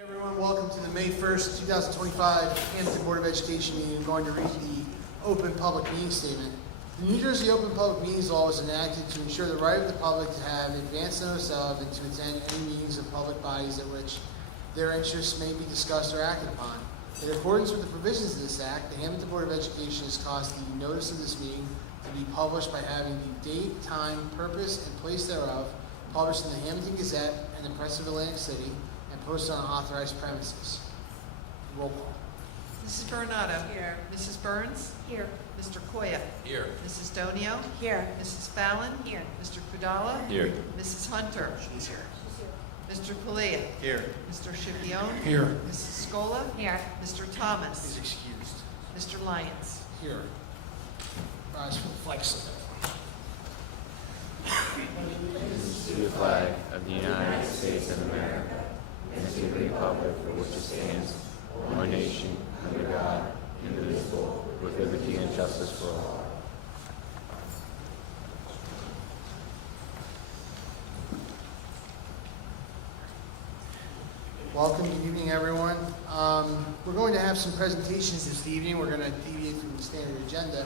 Hey everyone, welcome to the May 1st, 2025 Hammonton Board of Education meeting. I'm going to read the Open Public Meeting Statement. The New Jersey Open Public Meetings Law was enacted to ensure the right of the public to have advance notice of and to attend any meetings of public bodies at which their interests may be discussed or acted upon. In accordance with the provisions of this Act, the Hammonton Board of Education has caused the notice of this meeting to be published by having the date, time, purpose, and place thereof published in the Hammonton Gazette and the Press of Atlantic City, and posted on authorized premises. Roll call. Mrs. Bernardo. Here. Mrs. Burns. Here. Mr. Koya. Here. Mrs. Donio. Here. Mrs. Fallon. Here. Mr. Kudala. Here. Mrs. Hunter. She's here. Mr. Palia. Here. Mr. Scipione. Here. Mrs. Scola. Here. Mr. He's Thomas. excused. Mr. Lyons. Here. Rise for the flag salute. To the flag of the United States of America and to the republic for which it stands, one nation, under God, indivisible, with liberty and justice for all. Welcome, good evening everyone. We're going to have some presentations this evening. We're going to deviate from the standard agenda.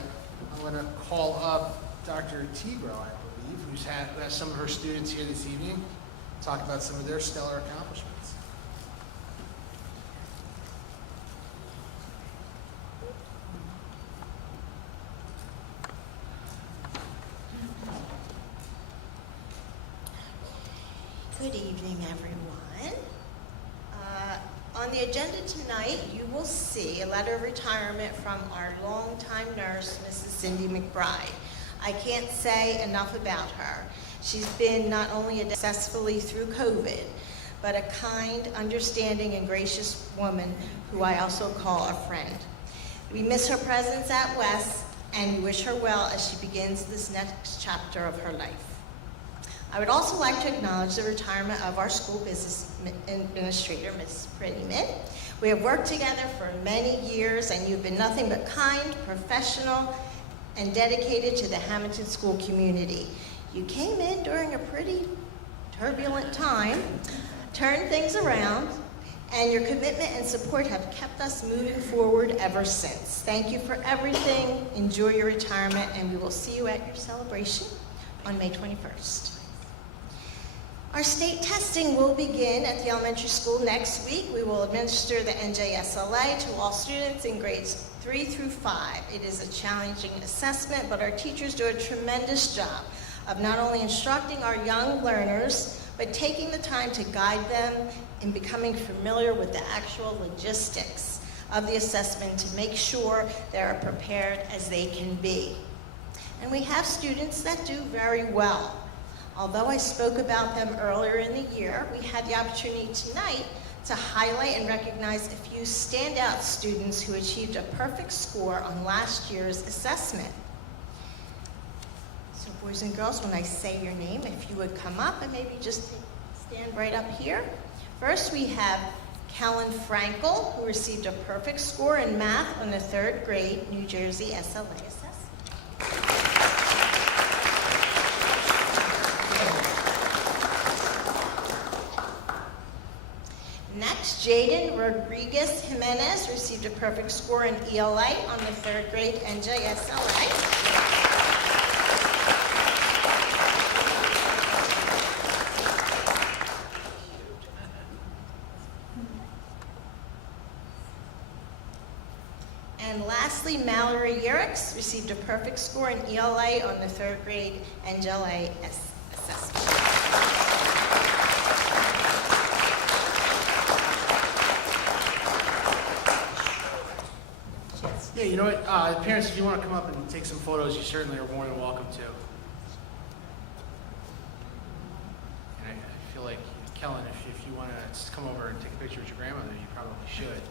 I'm going to call up Dr. Tigro, I believe, who has some of her students here this evening, talk about some of their stellar accomplishments. Good evening, everyone. On the agenda tonight, you will see a letter of retirement from our longtime nurse, Mrs. Cindy McBride. I can't say enough about her. She's been not only successfully through COVID, but a kind, understanding, and gracious woman who I also call a friend. We miss her presence at West, and we wish her well as she begins this next chapter of her life. I would also like to acknowledge the retirement of our school business administrator, Ms. Prettyman. We have worked together for many years, and you've been nothing but kind, professional, and dedicated to the Hammonton school community. You came in during a pretty turbulent time, turned things around, and your commitment and support have kept us moving forward ever since. Thank you for everything. Enjoy your retirement, and we will see you at your celebration on May 21st. Our state testing will begin at the elementary school next week. We will administer the NJSLA to all students in grades 3 through 5. It is a challenging assessment, but our teachers do a tremendous job of not only instructing our young learners, but taking the time to guide them in becoming familiar with the actual logistics of the assessment to make sure they're prepared as they can be. And we have students that do very well. Although I spoke about them earlier in the year, we had the opportunity tonight to highlight and recognize a few standout students who achieved a perfect score on last year's assessment. So boys and girls, when I say your name, if you would come up and maybe just stand right up here. First, we have Kellen Frankel, who received a perfect score in math on the 3rd grade New Jersey SLA assessment. Next, Jaden Rodriguez Jimenez received a perfect score in ELA on the 3rd grade NJSLA. And lastly, Mallory Yerix received a perfect score in ELA on the 3rd grade NJLA assessment. Yeah, you know what, parents, if you want to come up and take some photos, you certainly are more than welcome to. And I feel like, Kellen, if you want to come over and take a picture with your grandmother, you probably should.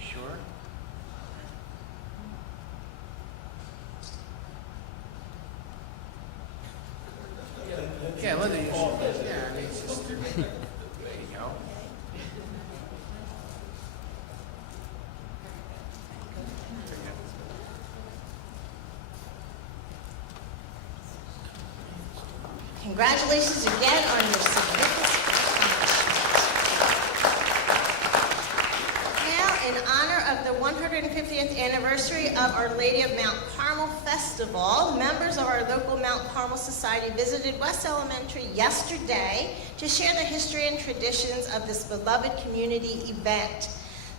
Sure? Yeah, let it, yeah, I mean, it's just, there you go. Congratulations again on your significant accomplishment. of the 150th anniversary of Our Lady of Mount Carmel Festival, members of our local Mount Carmel Society visited West Elementary yesterday to share the history and traditions of this beloved community event.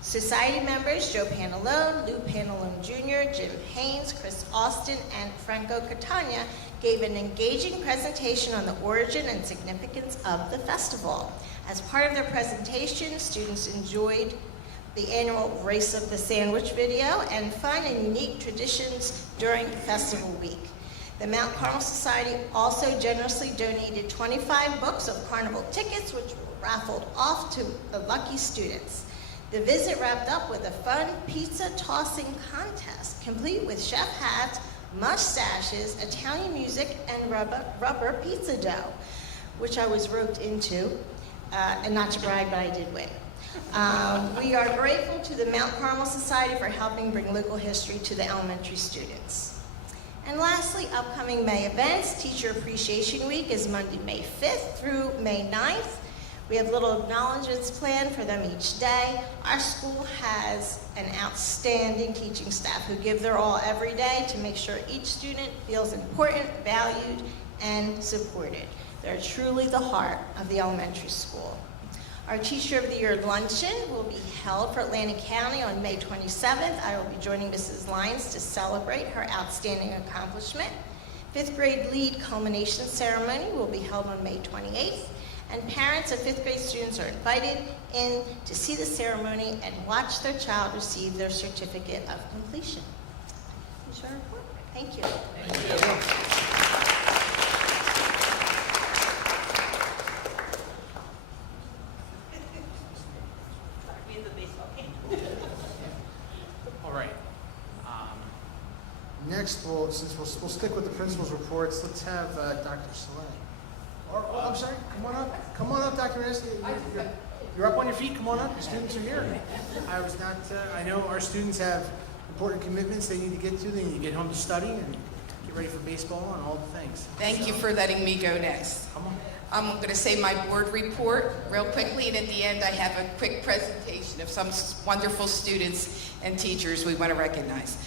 Society members Joe Pantalone, Lou Pantalone Jr., Jim Haynes, Chris Austin, and Franco Catania gave an engaging presentation on the origin and significance of the festival. As part of their presentation, students enjoyed the annual Race of the Sandwich video and fun and unique traditions during festival week. The Mount Carmel Society also generously donated 25 books of carnival tickets, which were raffled off to the lucky students. The visit wrapped up with a fun pizza tossing contest, complete with chef hats, mustaches, Italian music, and rubber pizza dough, which I was roped into, and not to brag, but I did win. We are grateful to the Mount Carmel Society for helping bring local history to the elementary students. And lastly, upcoming May events. Teacher Appreciation Week is Monday, May 5th through May 9th. We have little acknowledgements planned for them each day. Our school has an outstanding teaching staff who give their all every day to make sure each student feels important, valued, and supported. They're truly the heart of the elementary school. Our Teacher of the Year luncheon will be held for Atlantic County on May 27th. I will be joining Mrs. Lyons to celebrate her outstanding accomplishment. 5th grade lead culmination ceremony will be held on May 28th. And parents of 5th grade students are invited in to see the ceremony and watch their child receive their certificate of completion. Here's your report. Thank you. All right. Next, since we'll stick with the principal's reports, let's have Dr. Saleh. Oh, I'm sorry. Come on up, Dr. Innes. You're up on your feet. Come on up. Your students are here. I know our students have important commitments they need to get to. They need to get home to study and get ready for baseball and all the things. Thank you for letting me go next. Come on. I'm going to say my board report real quickly, and at the end I have a quick presentation of some wonderful students and teachers we want to recognize.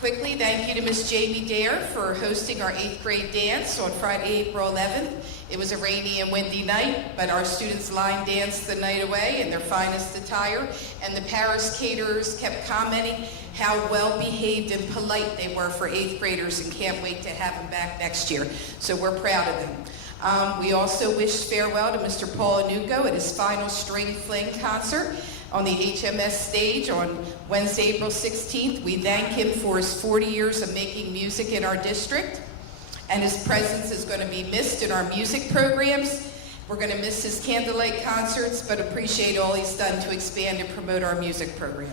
Quickly, thank you to Miss Jamie Dare for hosting our 8th grade dance on Friday, April 11th. It was a rainy and windy night, but our students line danced the night away in their finest attire, and the Paris caterers kept commenting how well behaved and polite they were for 8th graders and can't wait to have them back next year. So we're proud of them. We also wished farewell to Mr. Paul Anuko at his final string fling concert on the HMS stage on Wednesday, April 16th. We thank him for his 40 years of making music in our district, and his presence is going to be missed in our music programs. We're going to miss his candlelight concerts, but appreciate all he's done to expand and promote our music program.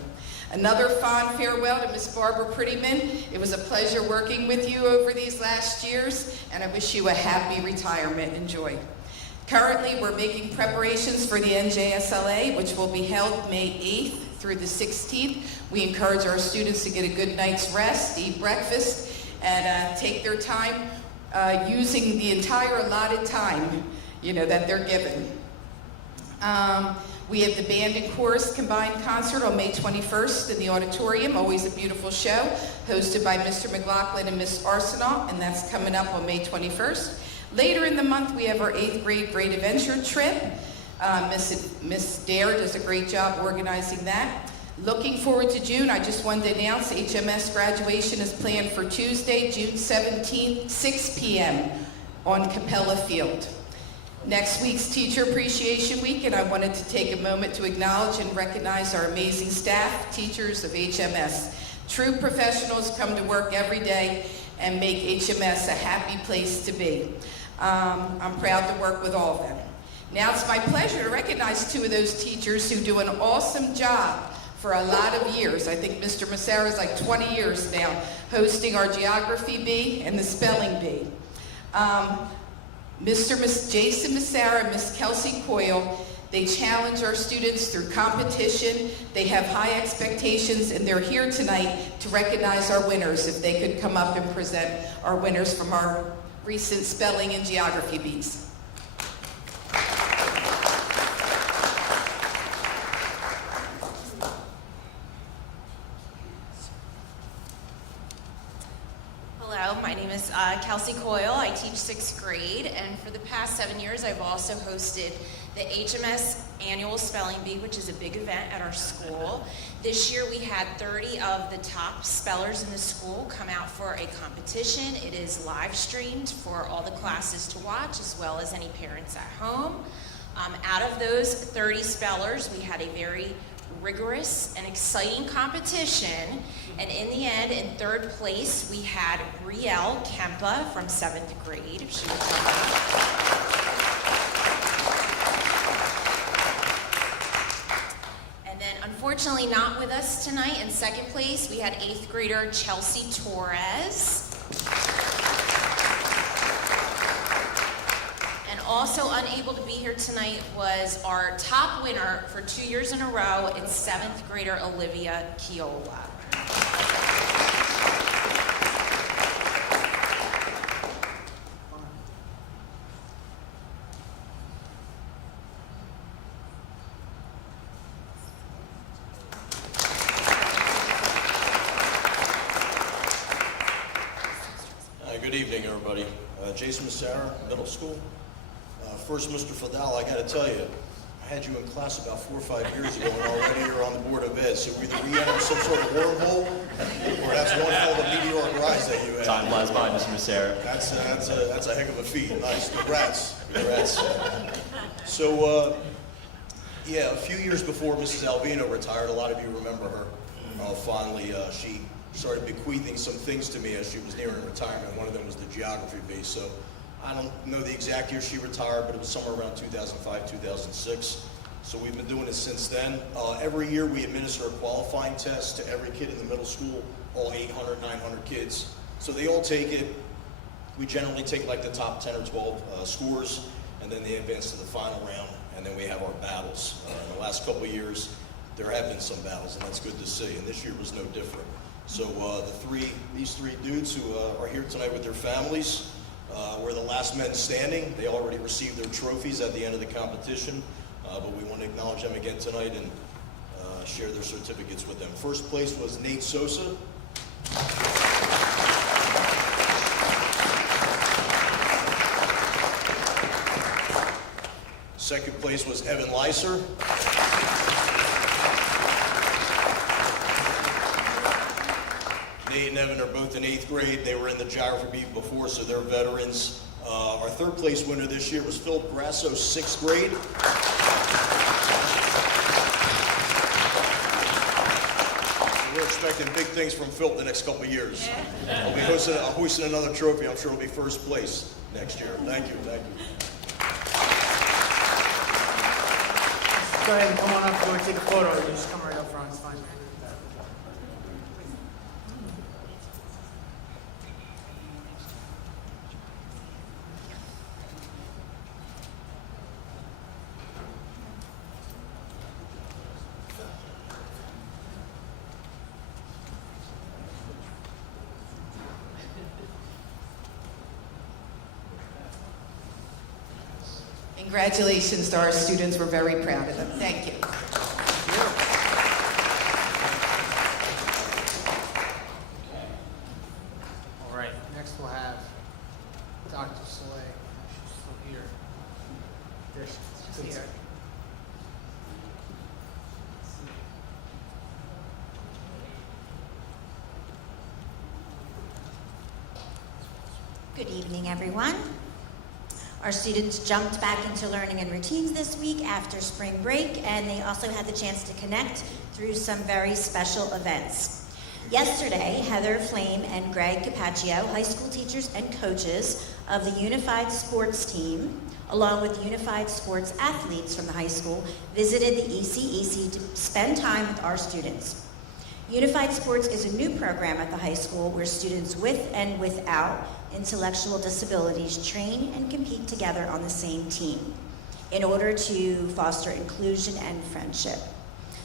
Another fond farewell to Miss Barbara Prettyman. It was a pleasure working with you over these last years, and I wish you a happy retirement. Enjoy. Currently, we're making preparations for the NJSLA, which will be held May 8th through the 16th. We encourage our students to get a good night's rest, eat breakfast, and take their time using the entire allotted time, that they're given. We have the band and chorus combined concert on May 21st in the auditorium, always a beautiful show, hosted by Mr. McLaughlin and Miss Arsenault, and that's coming up on May 21st. Later in the month, we have our 8th grade Great Adventure trip. Miss Dare does a great job organizing that. Looking forward to June, I just wanted to announce HMS graduation is planned for Tuesday, June 17th, 6 p.m. on Capella Field. Next week's Teacher Appreciation Week, and I wanted to take a moment to acknowledge and recognize our amazing staff, teachers of HMS. True professionals come to work every day and make HMS a happy place to be. I'm proud to work with all of them. Now it's my pleasure to recognize 2 of those teachers who do an awesome job for a lot of years. I think Mr. Massara is like 20 years now, hosting our Geography Bee and the Spelling Bee. Miss Jason Massara and Miss Kelsey Coyle, they challenge our students through competition. They have high expectations, and they're here tonight to recognize our winners. If they could come up and present our winners from our recent spelling and geography bees. Hello, my name is Kelsey Coyle. I teach 6th grade, and for the past 7 years, I've also hosted the HMS Annual Spelling Bee, which is a big event at our school. This year, we had 30 of the top spellers in the school come out for a competition. It is live streamed for all the classes to watch, as well as any parents at home. Out of those 30 spellers, we had a very rigorous and exciting competition, and in the end, in 3rd place, we had Brielle Kempa from 7th grade. If she would come up. And then, unfortunately, not with us tonight. In 2nd place, we had 8th grader Chelsea Torres. Also unable to be here tonight was our top winner for 2 years in a row. It's 7th grader Olivia Chiola. Good evening, everybody. Jason Massara, middle school. First, Mr. Fidel, I got to tell you, I had you in class about 4 or 5 years ago, and already you're on the Board of Ed. So either we enter some sort of wormhole, or that's one hell of a meteoric rise that you had. Time flies by, Mr. Massara. That's a heck of a feat. Nice. Congrats. So, yeah, a few years before Mrs. Alvino retired, a lot of you remember her fondly. She started bequeathing some things to me as she was nearing retirement. One of them was the geography base. So I don't know the exact year she retired, but it was somewhere around 2005, 2006. So we've been doing it since then. Every year we administer a qualifying test to every kid in the middle school, all 800, 900 kids. So they all take it. We generally take like the top 10 or 12 scores, and then they advance to the final round, and then we have our battles. In the last couple of years, there have been some battles, and that's good to see, and this year was no different. So these three dudes who are here tonight with their families, we're the last men standing. They already received their trophies at the end of the competition, but we want to acknowledge them again tonight and share their certificates with them. First place was Nate Sosa. Second place was Evan Leiser. Nate and Evan are both in 8th grade. They were in the geography beat before, so they're veterans. Our third place winner this year was Phil Grasso, 6th grade. We're expecting big things from Phil the next couple of years. Yeah. I'll be hoisting another trophy. I'm sure it'll be first place next year. Thank you. Thank you. Go ahead and come on up if you want to take a photo, or you just come right up front, it's fine. Congratulations to our students. We're very proud of them. Thank you. All right, next we'll have Dr. Soleil. She's still here. There she is. She's here. Good evening, everyone. Our students jumped back into learning and routines this week after spring break, and they also had the chance to connect through some very special events. Yesterday, Heather Flame and Greg Capaccio, high school teachers and coaches of the Unified Sports team, along with Unified Sports athletes from the high school, visited the ECEC to spend time with our students. Unified Sports is a new program at the high school where students with and without intellectual disabilities train and compete together on the same team in order to foster inclusion and friendship.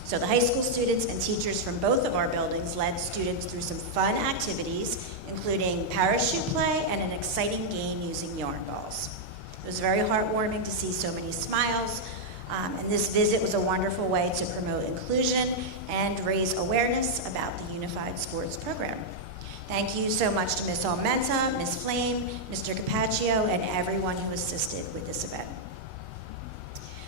So the high school students and teachers from both of our buildings led students through some fun activities, including parachute play and an exciting game using yarn balls. It was very heartwarming to see so many smiles, and this visit was a wonderful way to promote inclusion and raise awareness about the Unified Sports program. Thank you so much to Ms. Almenta, Ms. Flame, Mr. Capaccio, and everyone who assisted with this event.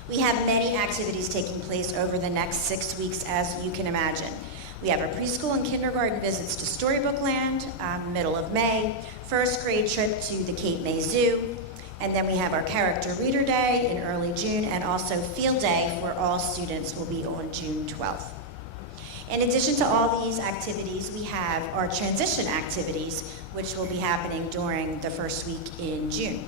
We have many activities taking place over the next 6 weeks, as you can imagine. We have our preschool and kindergarten visits to Storybook Land, middle of May, first grade trip to the Cape May Zoo, and then we have our Character Reader Day in early June, and also Field Day, where all students will be on June 12th. In addition to all these activities, we have our transition activities, which will be happening during the first week in June.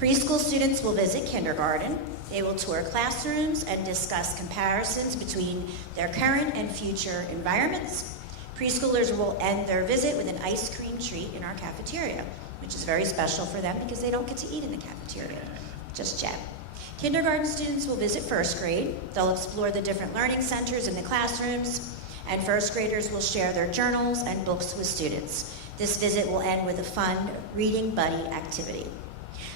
Preschool students will visit kindergarten. They will tour classrooms and discuss comparisons between their current and future environments. Preschoolers will end their visit with an ice cream treat in our cafeteria, which is very special for them because they don't get to eat in the cafeteria just yet. Kindergarten students will visit first grade. They'll explore the different learning centers in the classrooms, and first graders will share their journals and books with students. This visit will end with a fun reading buddy activity.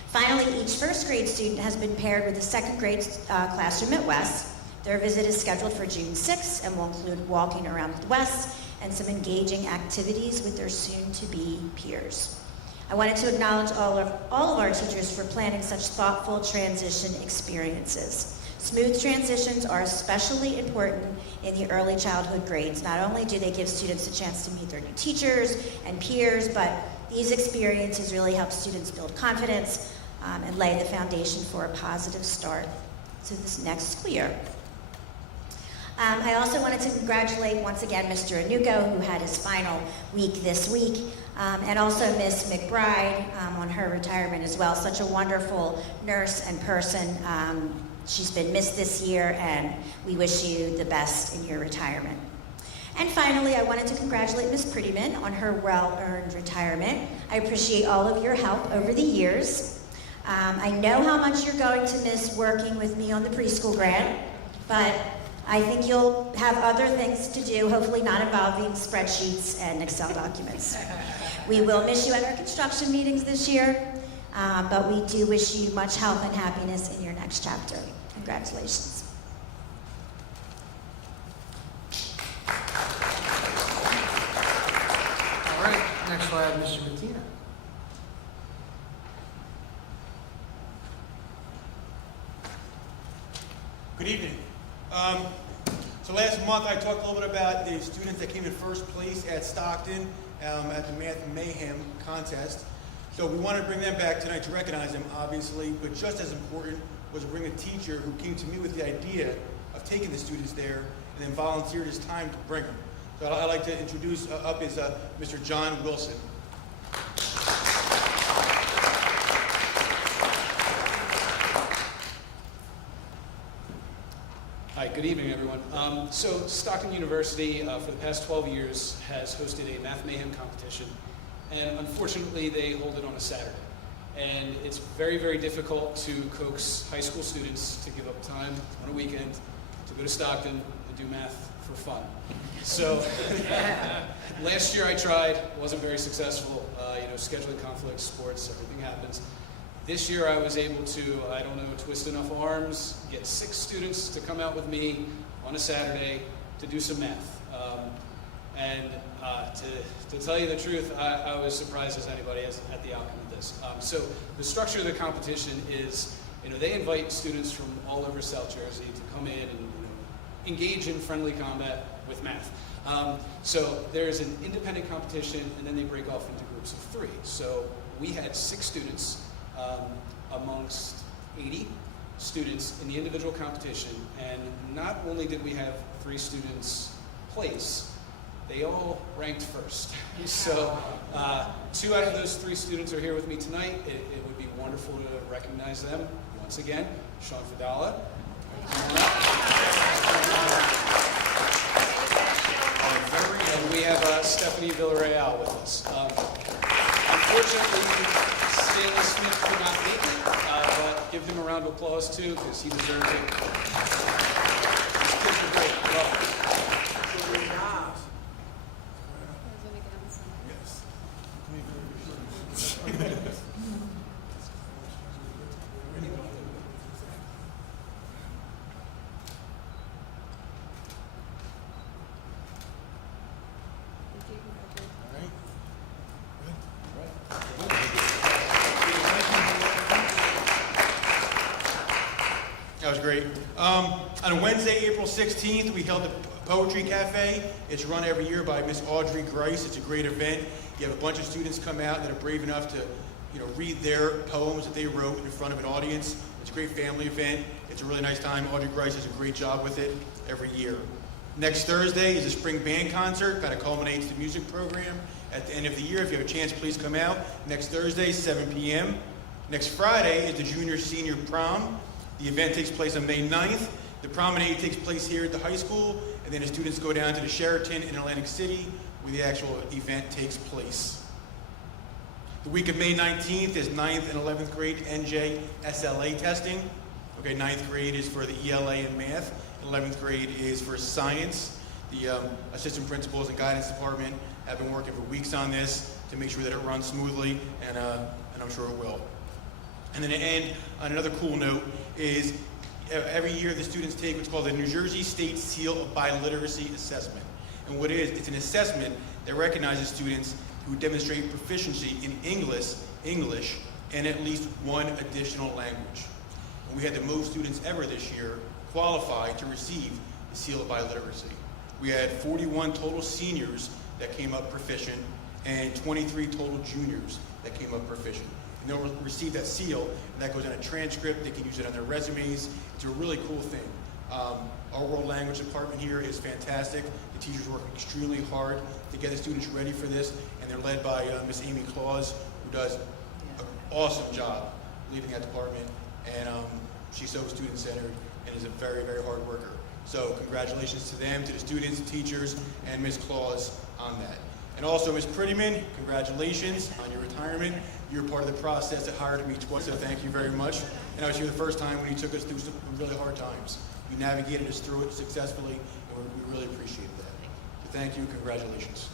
Finally, each first grade student has been paired with a second grade classroom at West. Their visit is scheduled for June 6th and will include walking around West and some engaging activities with their soon-to-be peers. I wanted to acknowledge all of our teachers for planning such thoughtful transition experiences. Smooth transitions are especially important in the early childhood grades. Not only do they give students a chance to meet their new teachers and peers, but these experiences really help students build confidence and lay the foundation for a positive start to this next school year. I also wanted to congratulate once again Mr. Anuko, who had his final week this week, and also Ms. McBride on her retirement as well. Such a wonderful nurse and person. She's been missed this year, and we wish you the best in your retirement. And finally, I wanted to congratulate Ms. Prettyman on her well-earned retirement. I appreciate all of your help over the years. I know how much you're going to miss working with me on the preschool grant, but I think you'll have other things to do, hopefully not involving spreadsheets and Excel documents. We will miss you at our construction meetings this year, but we do wish you much health and happiness in your next chapter. Congratulations. All right, next we'll have Mr. Mattina. Good evening. So last month I talked a little bit about the students that came in first place at Stockton at the Math Mayhem contest. So we wanted to bring them back tonight to recognize them, obviously, but just as important was to bring a teacher who came to me with the idea of taking the students there and then volunteered his time to bring them. So I'd like to introduce up is Mr. John Wilson. Hi, good evening, everyone. So Stockton University, for the past 12 years, has hosted a Math Mayhem competition, and unfortunately, they hold it on a Saturday. And it's very, very difficult to coax high school students to give up time on a weekend to go to Stockton and do math for fun. So last year I tried, wasn't very successful. Scheduling conflicts, sports, everything happens. This year I was able to, twist enough arms, get 6 students to come out with me on a Saturday to do some math. To tell you the truth, I was surprised as anybody at the outcome of this. So the structure of the competition is, they invite students from all over South Jersey to come in and engage in friendly combat with math. So there's an independent competition, and then they break off into groups of 3. So we had 6 students amongst 80 students in the individual competition, and not only did we have 3 students place, they all ranked first. So 2 out of those 3 students are here with me tonight. It would be wonderful to recognize them once again. Sean Fadala. And we have Stephanie Villarreal with us. Unfortunately, Stanley Smith could not make it, but give him a round of applause too, because he deserves it. These kids are great. Love them. was great. On Wednesday, April 16th, we held the Poetry Cafe. It's run every year by Miss Audrey Grice. It's a great event. You have a bunch of students come out that are brave enough to, read their poems that they wrote in front of an audience. It's a great family event. It's a really nice time. Audrey Grice does a great job with it every year. Next Thursday is a spring band concert. Kind of culminates the music program at the end of the year. If you have a chance, please come out. Next Thursday, 7 p.m. Next Friday is the junior-senior prom. The event takes place on May 9th. The promenade takes place here at the high school, and then the students go down to the Sheraton in Atlantic City, where the actual event takes place. The week of May 19th is 9th and 11th grade NJ SLA testing. Okay, 9th grade is for the ELA and math, and 11th grade is for science. The assistant principals and guidance department have been working for weeks on this to make sure that it runs smoothly, and I'm sure it will. And then to end on another cool note is every year the students take what's called the New Jersey State Seal of Biliteracy Assessment. And what it is, it's an assessment that recognizes students who demonstrate proficiency in English, and at least one additional language. And we had the most students ever this year qualify to receive the Seal of Biliteracy. We had 41 total seniors that came up proficient and 23 total juniors that came up proficient. And they'll receive that seal, and that goes in a transcript. They can use it on their resumes. It's a really cool thing. Our world language department here is fantastic. The teachers work extremely hard to get the students ready for this, and they're led by Miss Amy Claus, who does an awesome job leading that department. And she's so student-centered and is a very, very hard worker. So congratulations to them, to the students, teachers, and Ms. Claus on that. And also, Ms. Prettyman, congratulations on your retirement. You're part of the process that hired me twice, so thank you very much. And I was here the first time when you took us through some really hard times. You navigated us through it successfully, and we really appreciate that. So thank you, and congratulations.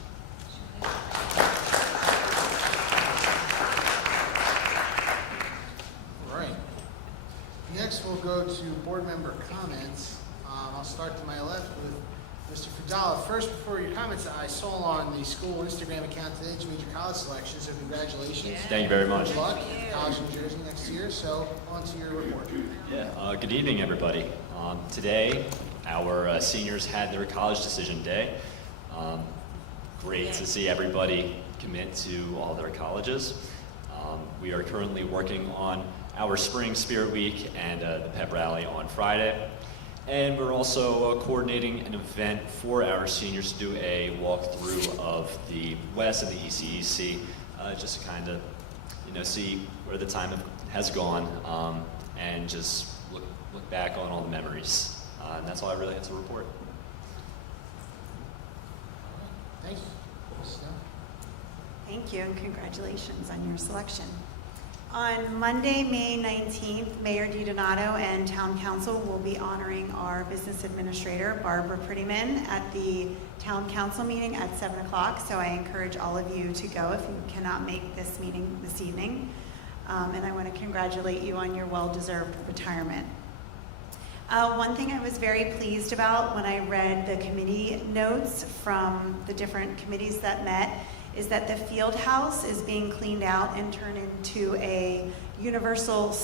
All right. Next, we'll go to board member comments. I'll start to my left with Mr. Fudala. First, before your comments, I saw on the school Instagram account today that you made your college selection, so congratulations. Thank you very much. Good luck. College in Jersey next year. So, on to your report. Yeah, good evening, everybody. Today, our seniors had their college decision day. Great to see everybody commit to all their colleges. We are currently working on our Spring Spirit Week and the pep rally on Friday. And we're also coordinating an event for our seniors to do a walkthrough of the West and the ECEC, just to kind of, see where the time has gone, and just look back on all the memories. And that's all I really have to report. Thank you. Thank you, and congratulations on your selection. On Monday, May 19th, Mayor DiDonato and Town Council will be honoring our business administrator, Barbara Prettyman, at the Town Council meeting at 7 o'clock. So I encourage all of you to go if you cannot make this meeting this evening. And I want to congratulate you on your well-deserved retirement. One thing I was very pleased about when I read the committee notes from the different committees that met is that the field house is being cleaned out and turned into a universal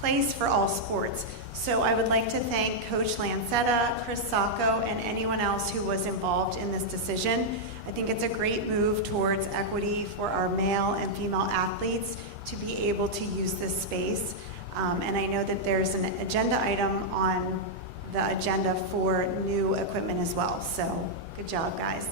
place for all sports. So I would like to thank Coach Lancetta, Chris Sacco, and anyone else who was involved in this decision. I think it's a great move towards equity for our male and female athletes to be able to use this space. And I know that there's an agenda item on the agenda for new equipment as well. So good job, guys.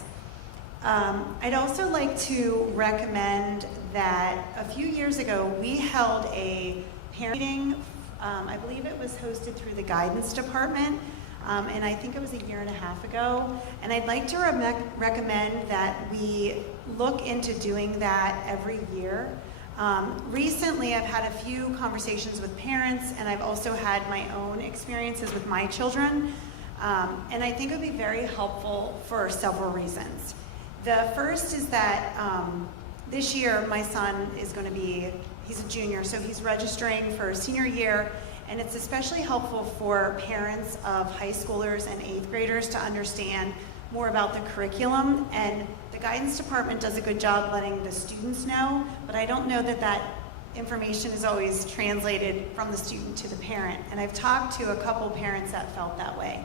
I'd also like to recommend that a few years ago we held a parent meeting. I believe it was hosted through the guidance department, and I think it was a year and a half ago. And I'd like to recommend that we look into doing that every year. Recently, I've had a few conversations with parents, and I've also had my own experiences with my children, and I think it would be very helpful for several reasons. The first is that this year my son is going to be, he's a junior, so he's registering for senior year, and it's especially helpful for parents of high schoolers and 8th graders to understand more about the curriculum. And the guidance department does a good job letting the students know, but I don't know that that information is always translated from the student to the parent, and I've talked to a couple parents that felt that way.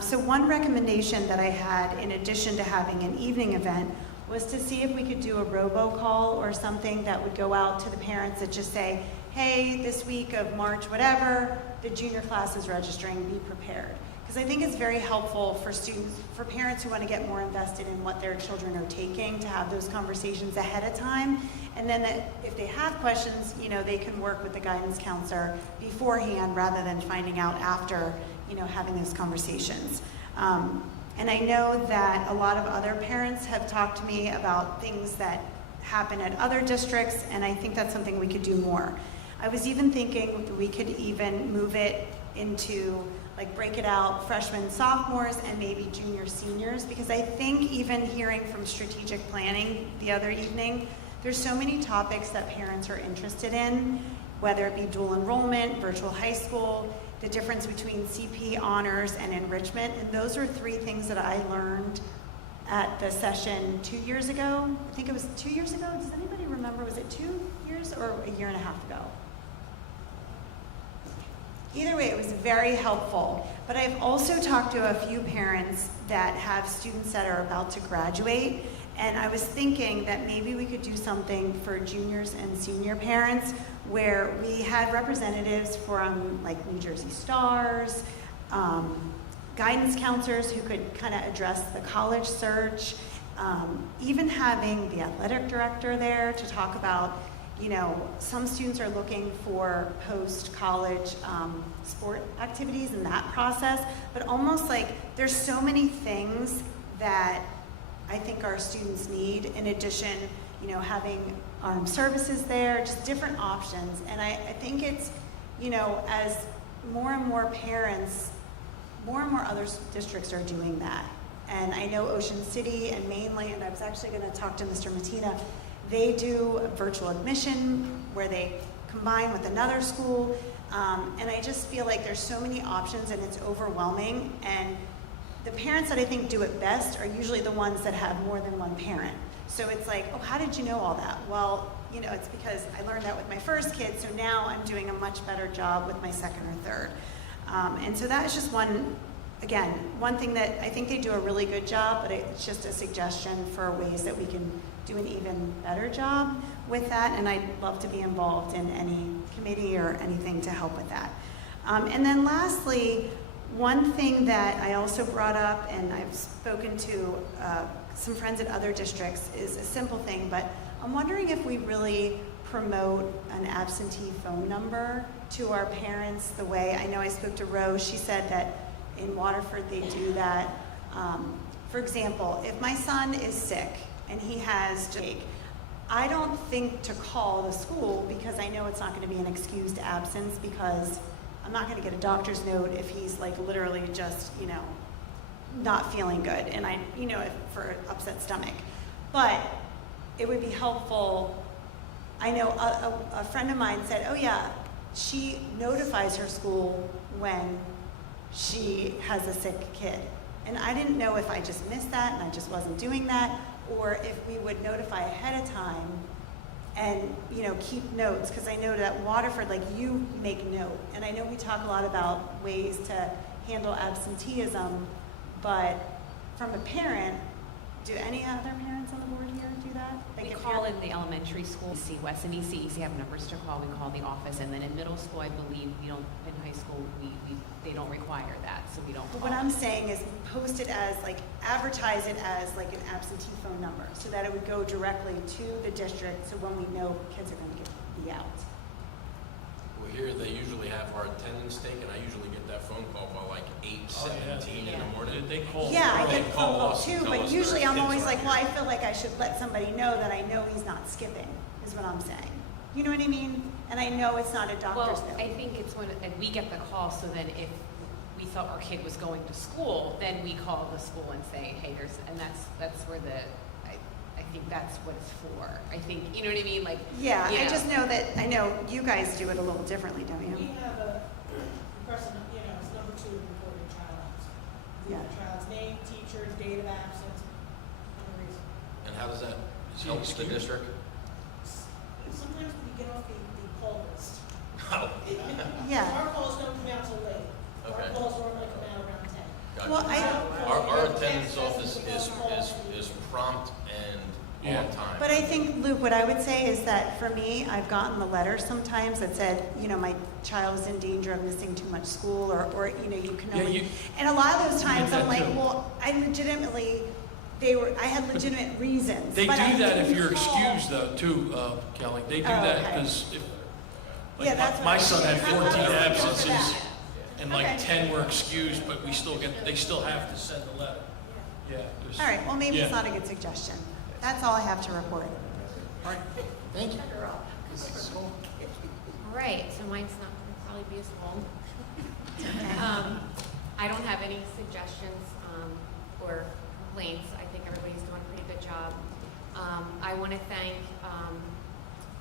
So one recommendation that I had, in addition to having an evening event, was to see if we could do a robocall or something that would go out to the parents that just say, hey, this week of March, whatever, the junior class is registering, be prepared. Because I think it's very helpful for students, for parents who want to get more invested in what their children are taking, to have those conversations ahead of time. And then that if they have questions, they can work with the guidance counselor beforehand rather than finding out after, having those conversations. And I know that a lot of other parents have talked to me about things that happen at other districts, and I think that's something we could do more. I was even thinking we could even move it into, break it out freshmen, sophomores, and maybe junior, seniors, because I think even hearing from strategic planning the other evening, there's so many topics that parents are interested in, whether it be dual enrollment, virtual high school, the difference between CP, honors, and enrichment, and those are 3 things that I learned at the session 2 years ago. I think it was 2 years ago. Does anybody remember? Was it 2 years or a year and a half ago? Either way, it was very helpful. But I've also talked to a few parents that have students that are about to graduate, and I was thinking that maybe we could do something for juniors and senior parents where we had representatives from New Jersey Stars, guidance counselors who could kind of address the college search, even having the athletic director there to talk about, some students are looking for post-college sport activities in that process, but almost there's so many things that I think our students need, in addition, having armed services there, just different options. And I think it's, as more and more parents, more and more other districts are doing that. And I know Ocean City and Mainland, I was actually going to talk to Mr. Matina, they do a virtual admission where they combine with another school. And I just feel like there's so many options and it's overwhelming. And the parents that I think do it best are usually the ones that have more than one parent. So it's oh, how did you know all that? Well, it's because I learned that with my first kid, so now I'm doing a much better job with my second or third. And so that is just one thing that I think they do a really good job, but it's just a suggestion for ways that we can do an even better job with that, and I'd love to be involved in any committee or anything to help with that. And then lastly, one thing that I also brought up, and I've spoken to some friends at other districts, is a simple thing, but I'm wondering if we really promote an absentee phone number to our parents the way, I know I spoke to Rose, she said that in Waterford they do that. For example, if my son is sick and he has I don't think to call the school because I know it's not going to be an excused absence, because I'm not going to get a doctor's note if he's literally just, not feeling good, and for upset stomach. But it would be helpful. I know a friend of mine said, oh yeah, she notifies her school when she has a sick kid. And I didn't know if I just missed that and I just wasn't doing that, or if we would notify ahead of time and keep notes, because I know that Waterford, you make note, and I know we talk a lot about ways to handle absenteeism, but from a parent, do any other parents on the board here do that? We call in the elementary school, EC West and EC have numbers to call, we call the office, and then in middle school, I believe, we don't, in high school, they don't require that, so we don't call. But what I'm saying is post it as, advertise it as an absentee phone number, so that it would go directly to the district, so when we know kids are going to be out. Well, here they usually have our attendance taken. I usually get that phone call by 8:17 in the morning. They call. Yeah, I They get call phone calls us and too, tell but us usually their I'm kids always aren't well, I here. feel like I should let somebody know that I know he's not skipping, is what I'm saying. You know what I mean? And I know it's not a doctor's Well, note. I think it's and we get the call, so then if we thought our kid was going to school, then we call the school and say, hey, and that's where I think that's what it's for. I think, you know what I mean? Yeah, I just know that, I know you guys do it a little differently, don't you? We have a person, it's number 2 before your child absence. Yeah. The child's name, teacher, date of absence, and the reason. And how does that help the district? Sometimes when you get off the Yeah. Our calls don't come out till late. Okay. Our calls normally come out around 10. Gotcha. Well, Our attendance office is prompt and on time. But I think, Luke, what I would say is that for me, I've gotten the letter sometimes that said, you know, my child is in danger of missing too much school, or you know, you can only. And a lot of those times, I'm like, well, I legitimately, I had legitimate reasons. They do but I that if didn't you're call. excused though, too, Kelly. They do Oh, that okay. because Yeah, that's what my I son had did. 14 I'm absences for that. and like Okay. 10 were excused, but they still have to send the letter. Yeah. All right, well, maybe it's Yeah. not a good suggestion. That's all I have to report. All right, thank you. Mrs. Cole. All right, so mine's not going to probably be as long. I don't have any suggestions or complaints. I think everybody's doing a pretty good job. I want to thank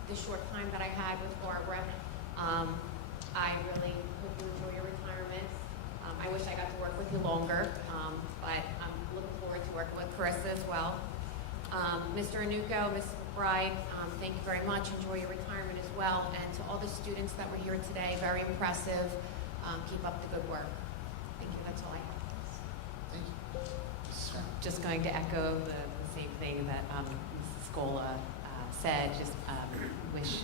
the short time that I had with Barbara. I really hope you enjoy your retirement. I wish I got to work with you longer, but I'm looking forward to working with Carissa as well. Mr. Anuko, Ms. McBride, thank you very much. Enjoy your retirement as well. And to all the students that were here today, very impressive. Keep up the good work. Thank you. That's all I have. Thank you. Mrs. Fenn. Just going to echo the same thing that Mrs. Scola said. Just wish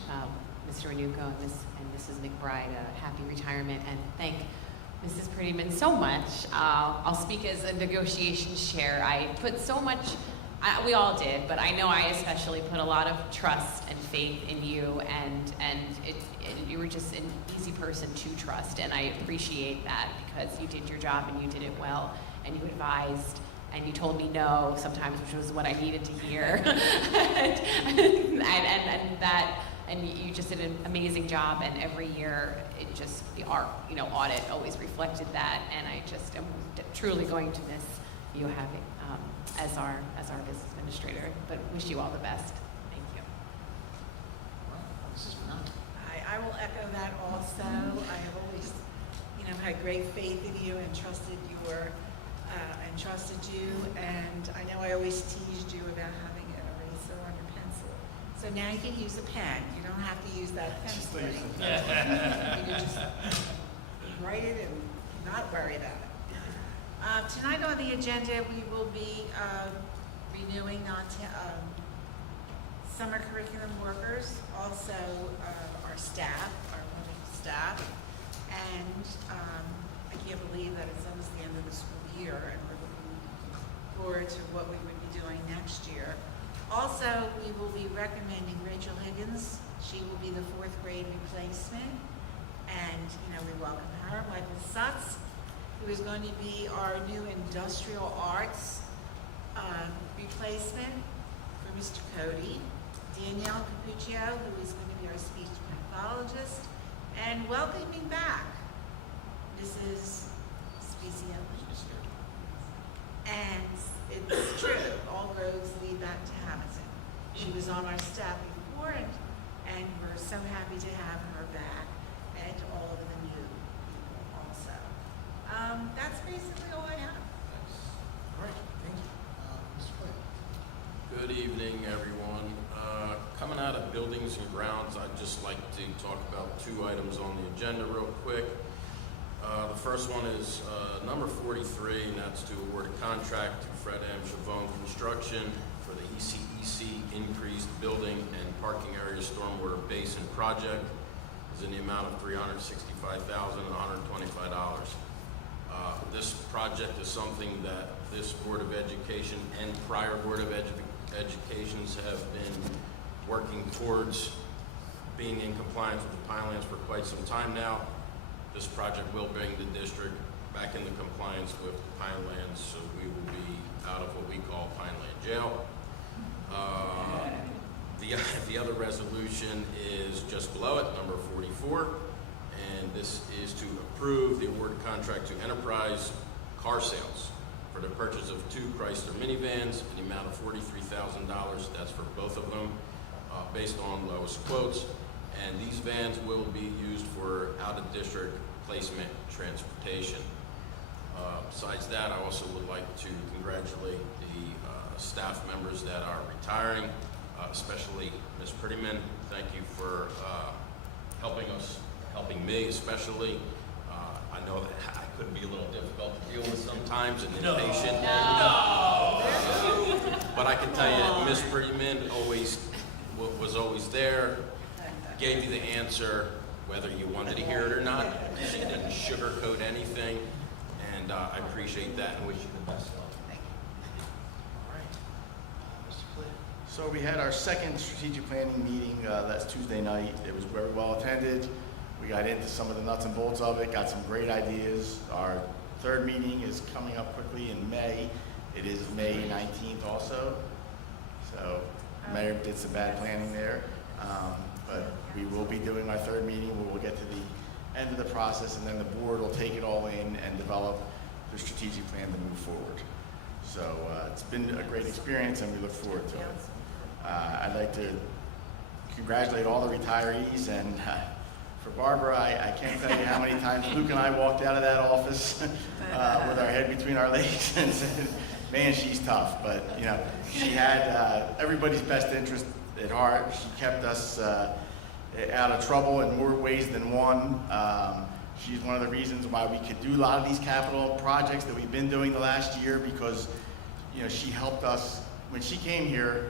Mr. Anuko and Mrs. McBride a happy retirement, and thank Mrs. Prettyman so much. I'll speak as a negotiations chair. I put so much, we all did, but I know I especially put a lot of trust and faith in you, and you were just an easy person to trust, and I appreciate that because you did your job and you did it well, and you advised, and you told me no sometimes, which was what I needed to hear, and you just did an amazing job, and every year our audit always reflected that, and I just am truly going to miss you having as our business administrator, but wish you all the best. Thank you. Mrs. Brown. I will echo that also. I have always, had great faith in you and trusted you. And I know I always teased you about having an eraser on your pencil. So now you can use a pen. You don't have to use that pencil anymore. You can just write it and not worry about it. Tonight on the agenda, we will be renewing summer curriculum workers, also our staff, our wonderful staff. And I can't believe that it's almost the end of the school year, and we're looking forward to what we would be doing next year. Also, we will be recommending Rachel Higgins. She will be the 4th grade replacement. And, we welcome her. Michael Sutz, who is going to be our new industrial arts replacement for Mr. Cody. Danielle Capuccio, who is going to be our speech pathologist. And welcoming back Mrs. Spezia. And it's true, all roads lead back to Hammonton. She was on our staff before, and we're so happy to have her back, and all of the new people also. That's basically all I have. All right, thank you. Mr. Clay. Good evening, everyone. Coming out of Buildings and Grounds, I'd just like to talk about 2 items on the agenda real quick. The first one is number 43, and that's to award a contract to Fred M. Chavone Construction for the ECEC Increased Building and Parking Area Stormwater Basin Project. Is in the amount of $365,125. This project is something that this Board of Education and prior Board of Educations have been working towards being in compliance with the Pinelands for quite some time now. This project will bring the district back into compliance with the Pinelands, so we will be out of what we call Pineland Jail. The other resolution is just below it, number 44, and this is to approve the award contract to Enterprise Car Sales for the purchase of 2 Chrysler minivans in the amount of $43,000. That's for both of them, based on lowest quotes. And these vans will be used for out-of-district placement transportation. Besides that, I also would like to congratulate the staff members that are retiring, especially Ms. Prettyman. Thank you for helping us helping me especially. I know that I could be a little difficult to deal with sometimes and impatient. But I can tell you, Miss Prettyman was always there, gave you the answer, whether you wanted to hear it or not. She didn't sugarcoat anything, and I appreciate that and wish you the best of luck. So we had our second strategic planning meeting last Tuesday night. It was very well attended. We got into some of the nuts and bolts of it, got some great ideas. Our third meeting is coming up quickly in May. It is May 19th also. So the mayor did some bad planning there. But we will be doing our third meeting where we'll get to the end of the process, and then the board will take it all in and develop the strategic plan to move forward. So it's been a great experience, and we look forward to it. I'd like to congratulate all the retirees, and for Barbara, I can't tell you how many times Luke and I walked out of that office with our head between our legs and said, man, she's tough. But, you know, she had everybody's best interest at heart. She kept us out of trouble in more ways than one. She's one of the reasons why we could do a lot of these capital projects that we've been doing the last year, because, you know, she helped us. When she came here,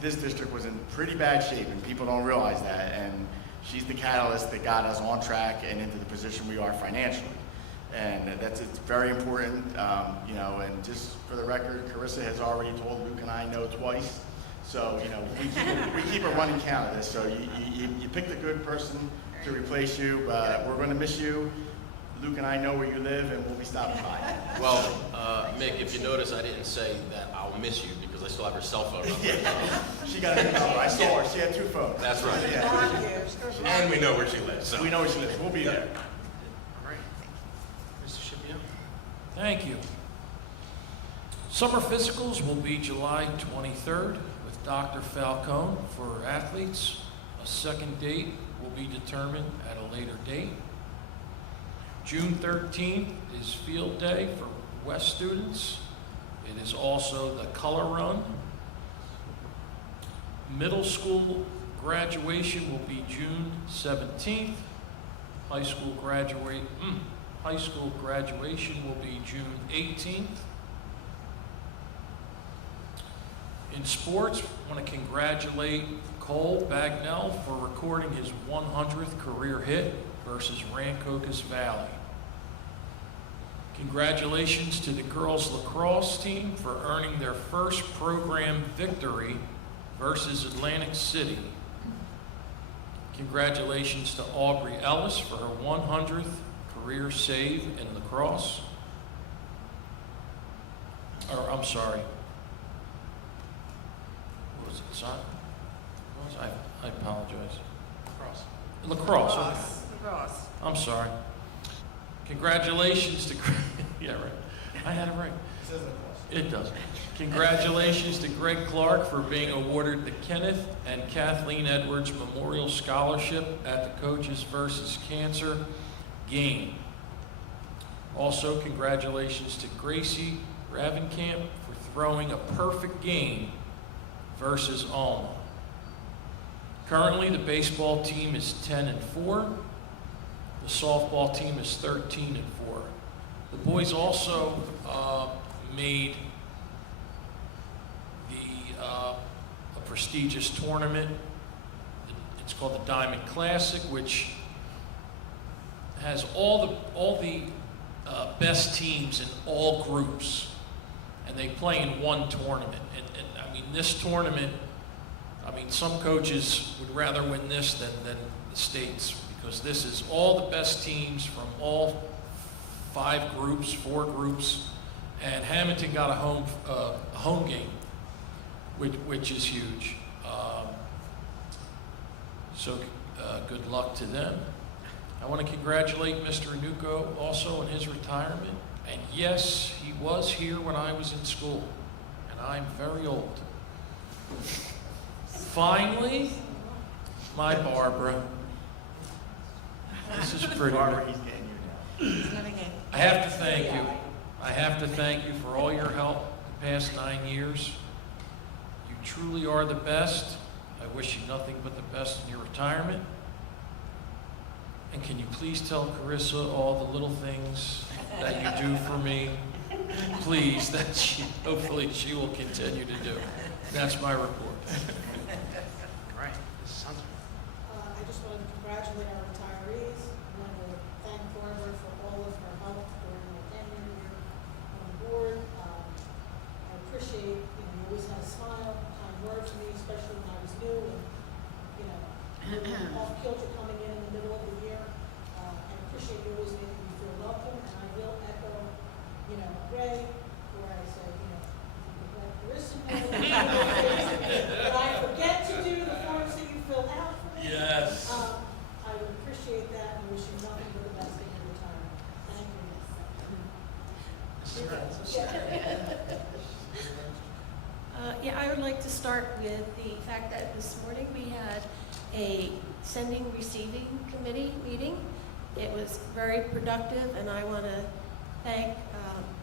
this district was in pretty bad shape, and people don't realize that. And she's the catalyst that got us on track and into the position we are financially. And it's very important, you know, and just for the record, Carissa has already told Luke and I no twice. So, you know, we keep a running count of this. So you picked a good person to replace you, but we're going to miss you. Luke and I know where you live, and we'll be stopping by. Well, Mick, if you notice, I didn't say that I'll miss you because I still have her cell phone number. She got a new number. I saw her. She had 2 phones. That's right. Yeah. And we know where she lives. So. We know where she lives. We'll be there. All right. Mr. Shipio? Thank you. Summer physicals will be July 23rd with Dr. Falcone for athletes. A second date will be determined at a later date. June 13th is field day for West students. It is also the color run. Middle school graduation will be June 17th. High school graduation will be June 18th. In sports, I want to congratulate Cole Bagnell for recording his 100th career hit versus Rancocas Valley. Congratulations to the girls lacrosse team for earning their first program victory versus Atlantic City. Congratulations to Aubrey Ellis for her 100th career save in lacrosse. Or, I'm sorry. What was it, son? I apologize. Lacrosse. Okay. Lacrosse. I'm sorry. Congratulations to, yeah, right. I had it right. It does. Congratulations to Greg Clark for being awarded the Kenneth and Kathleen Edwards Memorial Scholarship at the Coaches versus Cancer game. Also, congratulations to Gracie Ravenkamp for throwing a perfect game versus Alma. Currently, the baseball team is 10-4. The softball team is 13-4. The boys also made a prestigious tournament. It's called the Diamond Classic, which has all the best teams in all groups, and they play in one tournament. And I mean, this tournament, I mean, some coaches would rather win this than the states, because this is all the best teams from all 4 groups, and Hammonton got a home game, which is huge. So good luck to them. I want to congratulate Mr. Anuko also on his retirement. And yes, he was here when I was in school, and I'm very old. Finally, my Barbara. This is pretty. Barbara, he's getting you now. I have to thank you. I have to thank you for all your help the past 9 years. You truly are the best. I wish you nothing but the best in your retirement. And can you please tell Carissa all the little things that you do for me? Please, that hopefully she will continue to do. That's my report. All right, Mrs. Hunter. I just wanted to congratulate our retirees. I want to thank Barbara for all of her help during her tenure here on the board. I appreciate, you always had a smile, kind word to me, especially when I was new and, off kilter coming in the middle of the year. I appreciate you always making me feel welcome, and I will echo, Ray, where I say, you can let Carissa know that I forget to do the forms that you fill out for me. Yes. I would appreciate that and wish you nothing but the best in your retirement. Thank you. Yeah, I would like to start with the fact that this morning we had a sending receiving committee meeting. It was very productive, and I want to thank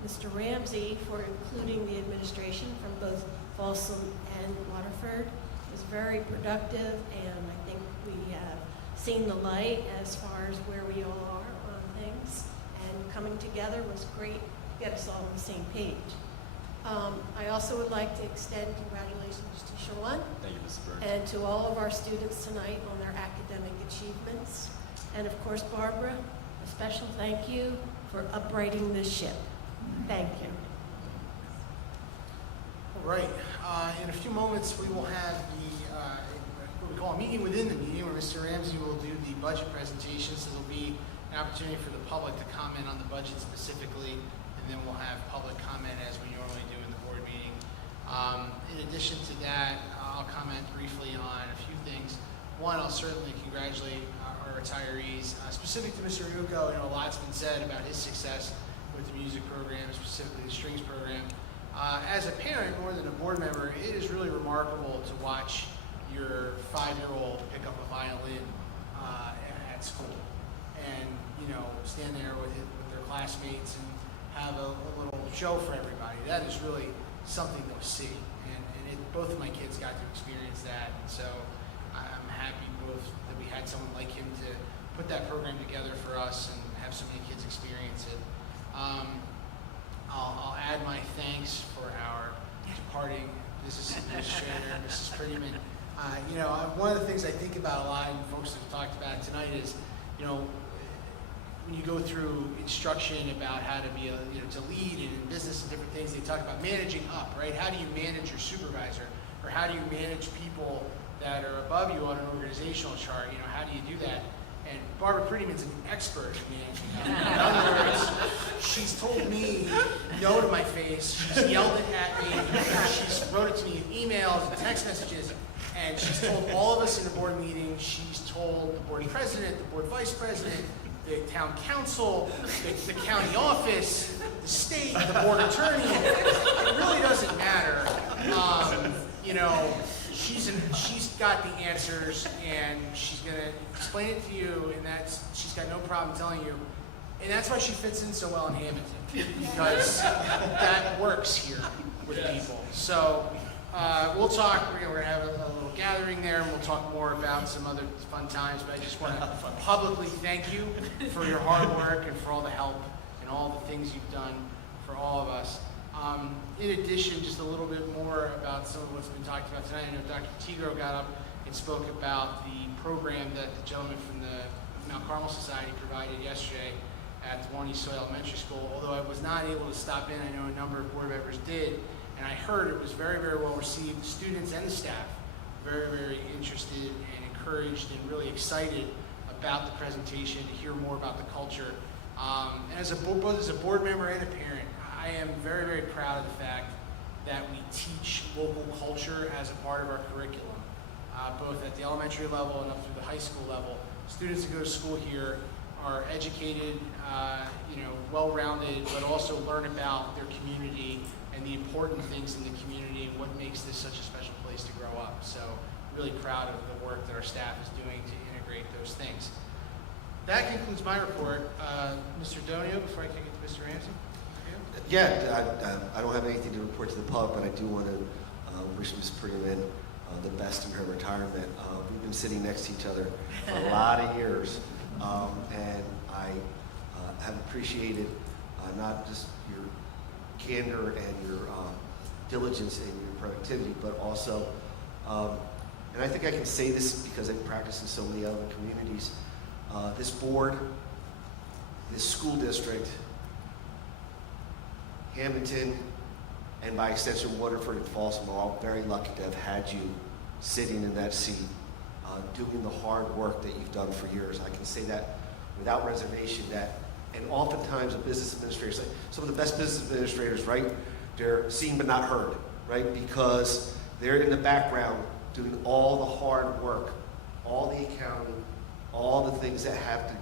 Mr. Ramsey for including the administration from both Folsom and Waterford. It was very productive, and I think we have seen the light as far as where we all are on things, and coming together was great to get us all on the same page. I also would like to extend congratulations to Shawan Thank you, Mrs. Burns. and to all of our students tonight on their academic achievements. And of course, Barbara, a special thank you for uprighting this ship. Thank you. All right, in a few moments, we will have what we call a meeting within the meeting, where Mr. Ramsey will do the budget presentation, so there'll be an opportunity for the public to comment on the budget specifically, and then we'll have public comment as we normally do in the board meeting. In addition to that, I'll comment briefly on a few things. One, I'll certainly congratulate our retirees. Specific to Mr. Yuko, a lot's been said about his success with the music program, specifically the strings program. As a parent, more than a board member, it is really remarkable to watch your 5-year-old pick up a violin at school and, stand there with their classmates and have a little show for everybody. That is really something to see. And both of my kids got to experience that. And so I'm happy both that we had someone like him to put that program together for us and have so many kids experience it. I'll add my thanks for our departing business administrator, Mrs. Prettyman. One of the things I think about a lot, and folks have talked about it tonight, is, when you go through instruction about how to be to lead and in business and different things, they talk about managing up, right? How do you manage your supervisor? Or how do you manage people that are above you on an organizational chart? How do you do that? And Barbara Prettyman's an expert at managing up. In other words, she's told me no to my face, she's yelled it at me, she's wrote it to me in emails and text messages, and she's told all of us in the board meeting, she's told the board president, the board vice president, the town council, the county office, the state, the board attorney. It really doesn't matter. She's got the answers, and she's gonna explain it to you, and she's got no problem telling you. And that's why she fits in so well in Hammonton, because that works here with people. So we'll talk. We're gonna have a little gathering there, and we'll talk more about some other fun times. But I just want to publicly thank you for your hard work and for all the help and all the things you've done for all of us. In addition, just a little bit more about some of what's been talked about tonight. I know Dr. Tigro got up and spoke about the program that the gentleman from the Mount Carmel Society provided yesterday at the One East Soy Elementary School. Although I was not able to stop in, I know a number of board members did, and I heard it was very, very well received. The students and the staff very, very interested and encouraged and really excited about the presentation, to hear more about the culture. And both as a board member and a parent, I am very, very proud of the fact that we teach local culture as a part of our curriculum, both at the elementary level and up through the high school level. Students that go to school here are educated, well-rounded, but also learn about their community and the important things in the community and what makes this such a special place to grow up. So really proud of the work that our staff is doing to integrate those things. That concludes my report. Mr. Donio, before I kick it to Mr. Ramsey. Yeah, I don't have anything to report to the public, but I do want to wish Ms. Prettyman the best in her retirement. We've been sitting next to each other for a lot of years, And I have appreciated not just your candor and your diligence and your productivity, but also, and I think I can say this because I practice in so many other communities, this board, this school district, Hammonton, and by extension Waterford and Folsom are all very lucky to have had you sitting in that seat, doing the hard work that you've done for years. I can say that without reservation, that, and oftentimes a business administrator, some of the best business administrators, right, they're seen but not heard, right, because they're in the background doing all the hard work, all the accounting, all the things that have to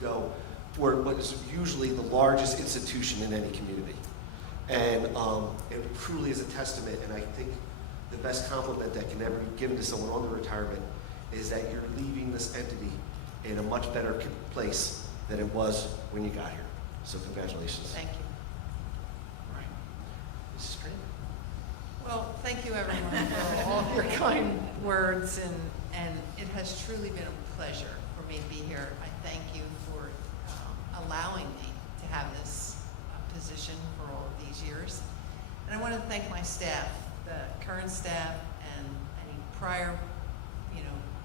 go for what is usually the largest institution in any community. And it truly is a testament, and I think the best compliment that can ever be given to someone on the retirement is that you're leaving this entity in a much better place than it was when you got here. So congratulations. Thank you. All right. Mrs. Green? Well, thank you everyone for all your kind words, and it has truly been a pleasure for me to be here. I thank you for allowing me to have this position for all of these years. And I want to thank my staff, the current staff and any prior,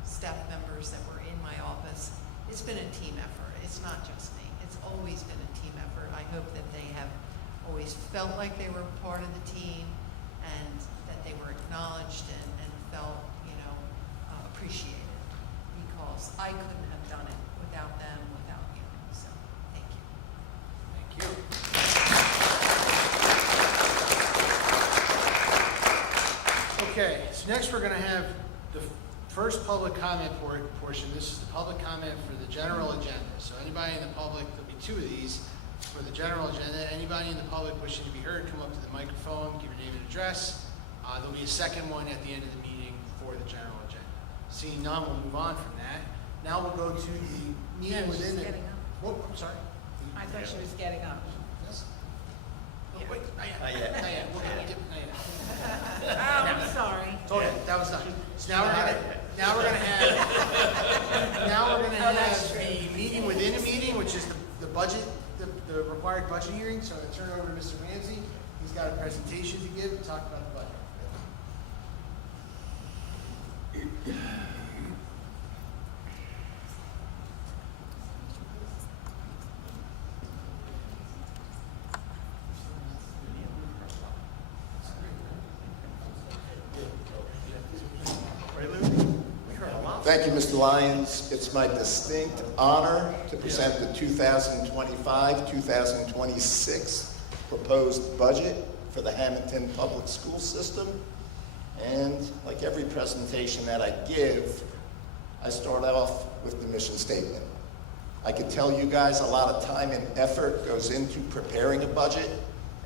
staff members that were in my office. It's been a team effort. It's not just me. It's always been a team effort. I hope that they have always felt like they were part of the team and that they were acknowledged and felt, appreciated, because I couldn't have done it without them, without you. So, thank you. Thank you. Okay, so next we're going to have the first public comment portion. This is the public comment for the general agenda. So anybody in the public, there'll be two of these for the general agenda. Anybody in the public wishing to be heard, come up to the microphone, give your name and address. There'll be a second one at the end of the meeting for the general agenda. Seeing none, we'll move on from that. Now we'll go to the meeting within the... Oh, I'm sorry. I thought she was getting up. Yes? Oh, wait, not yet. Not yet. We'll get not yet. Oh, I'm sorry. Okay, that was done. So now we're gonna have the meeting within a meeting, which is the budget, the required budget hearing. So I'm gonna turn it over to Mr. Ramsey. He's got a presentation to give and talk about the budget. Thank you, Mr. Lyons. It's my distinct honor to present the 2025-2026 proposed budget for the Hammonton Public School System. And like every presentation that I give, I start off with the mission statement. I can tell you guys a lot of time and effort goes into preparing a budget,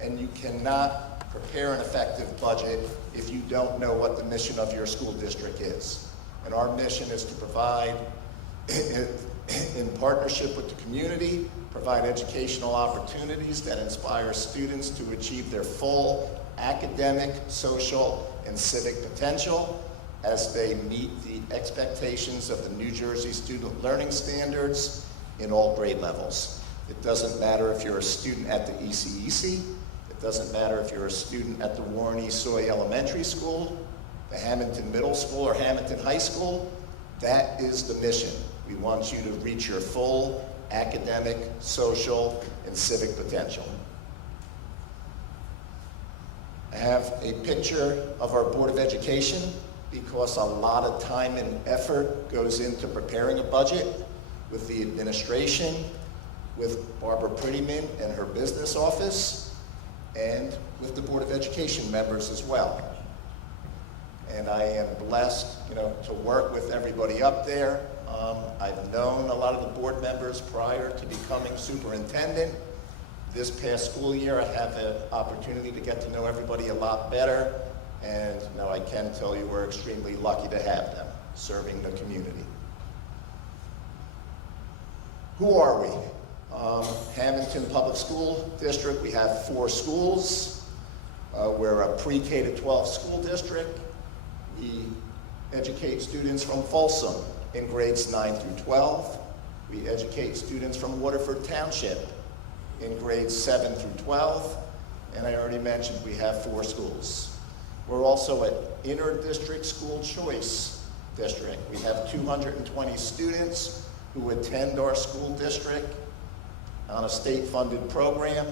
and you cannot prepare an effective budget if you don't know what the mission of your school district is. And our mission is to provide, in partnership with the community, provide educational opportunities that inspire students to achieve their full academic, social, and civic potential as they meet the expectations of the New Jersey Student Learning Standards in all grade levels. It doesn't matter if you're a student at the ECEC, it doesn't matter if you're a student at the Warren E. Soy Elementary School, the Hammonton Middle School, or Hammonton High School. That is the mission. We want you to reach your full academic, social, and civic potential. I have a picture of our Board of Education because a lot of time and effort goes into preparing a budget with the administration, with Barbara Prettyman and her business office, and with the Board of Education members as well. And I am blessed, to work with everybody up there. I've known a lot of the board members prior to becoming superintendent. This past school year, I have an opportunity to get to know everybody a lot better, and I can tell you we're extremely lucky to have them serving the community. Who are we? Hammonton Public School District. We have 4 schools. We're a pre-K to 12 school district. We educate students from Folsom in grades 9 through 12. We educate students from Waterford Township in grades 7 through 12, and I already mentioned we have 4 schools. We're also an inter-district school choice district. We have 220 students who attend our school district on a state-funded program,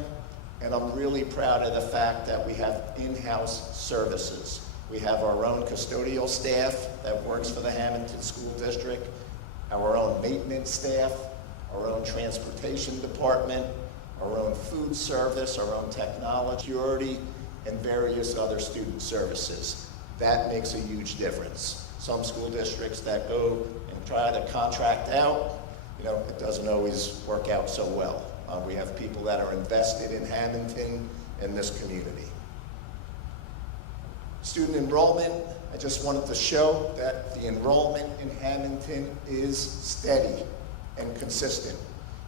and I'm really proud of the fact that we have in-house services. We have our own custodial staff that works for the Hammonton School District, our own maintenance staff, our own transportation department, our own food service, our own technology, security, and various other student services. That makes a huge difference. Some school districts that go and try to contract out, it doesn't always work out so well. We have people that are invested in Hammonton and this community. Student enrollment, I just wanted to show that the enrollment in Hammonton is steady and consistent.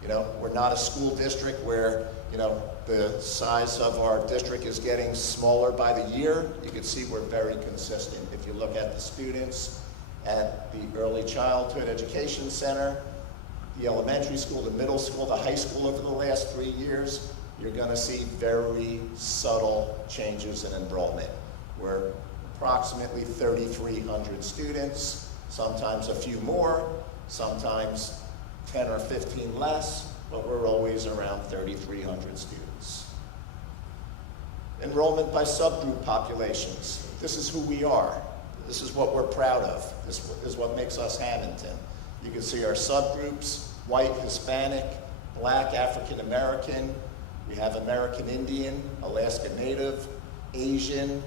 We're not a school district where, the size of our district is getting smaller by the year. You can see we're very consistent. If you look at the students at the Early Childhood Education Center, the elementary school, the middle school, the high school over the last 3 years, you're going to see very subtle changes in enrollment. We're approximately 3,300 students, sometimes a few more, sometimes 10 or 15 less, but we're always around 3,300 students. Enrollment by subgroup populations. This is who we are. This is what we're proud of. This is what makes us Hammonton. You can see our subgroups: white, Hispanic, Black, African American. We have American Indian, Alaska Native, Asian,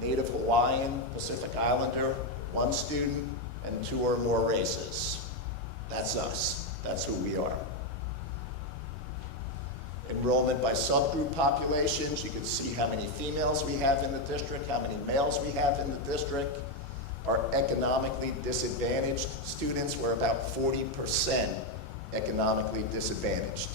Native Hawaiian, Pacific Islander, 1 student, and 2 or more races. That's us. That's who we are. Enrollment by subgroup populations. You can see how many females we have in the district, how many males we have in the district. Our economically disadvantaged students were about 40% economically disadvantaged.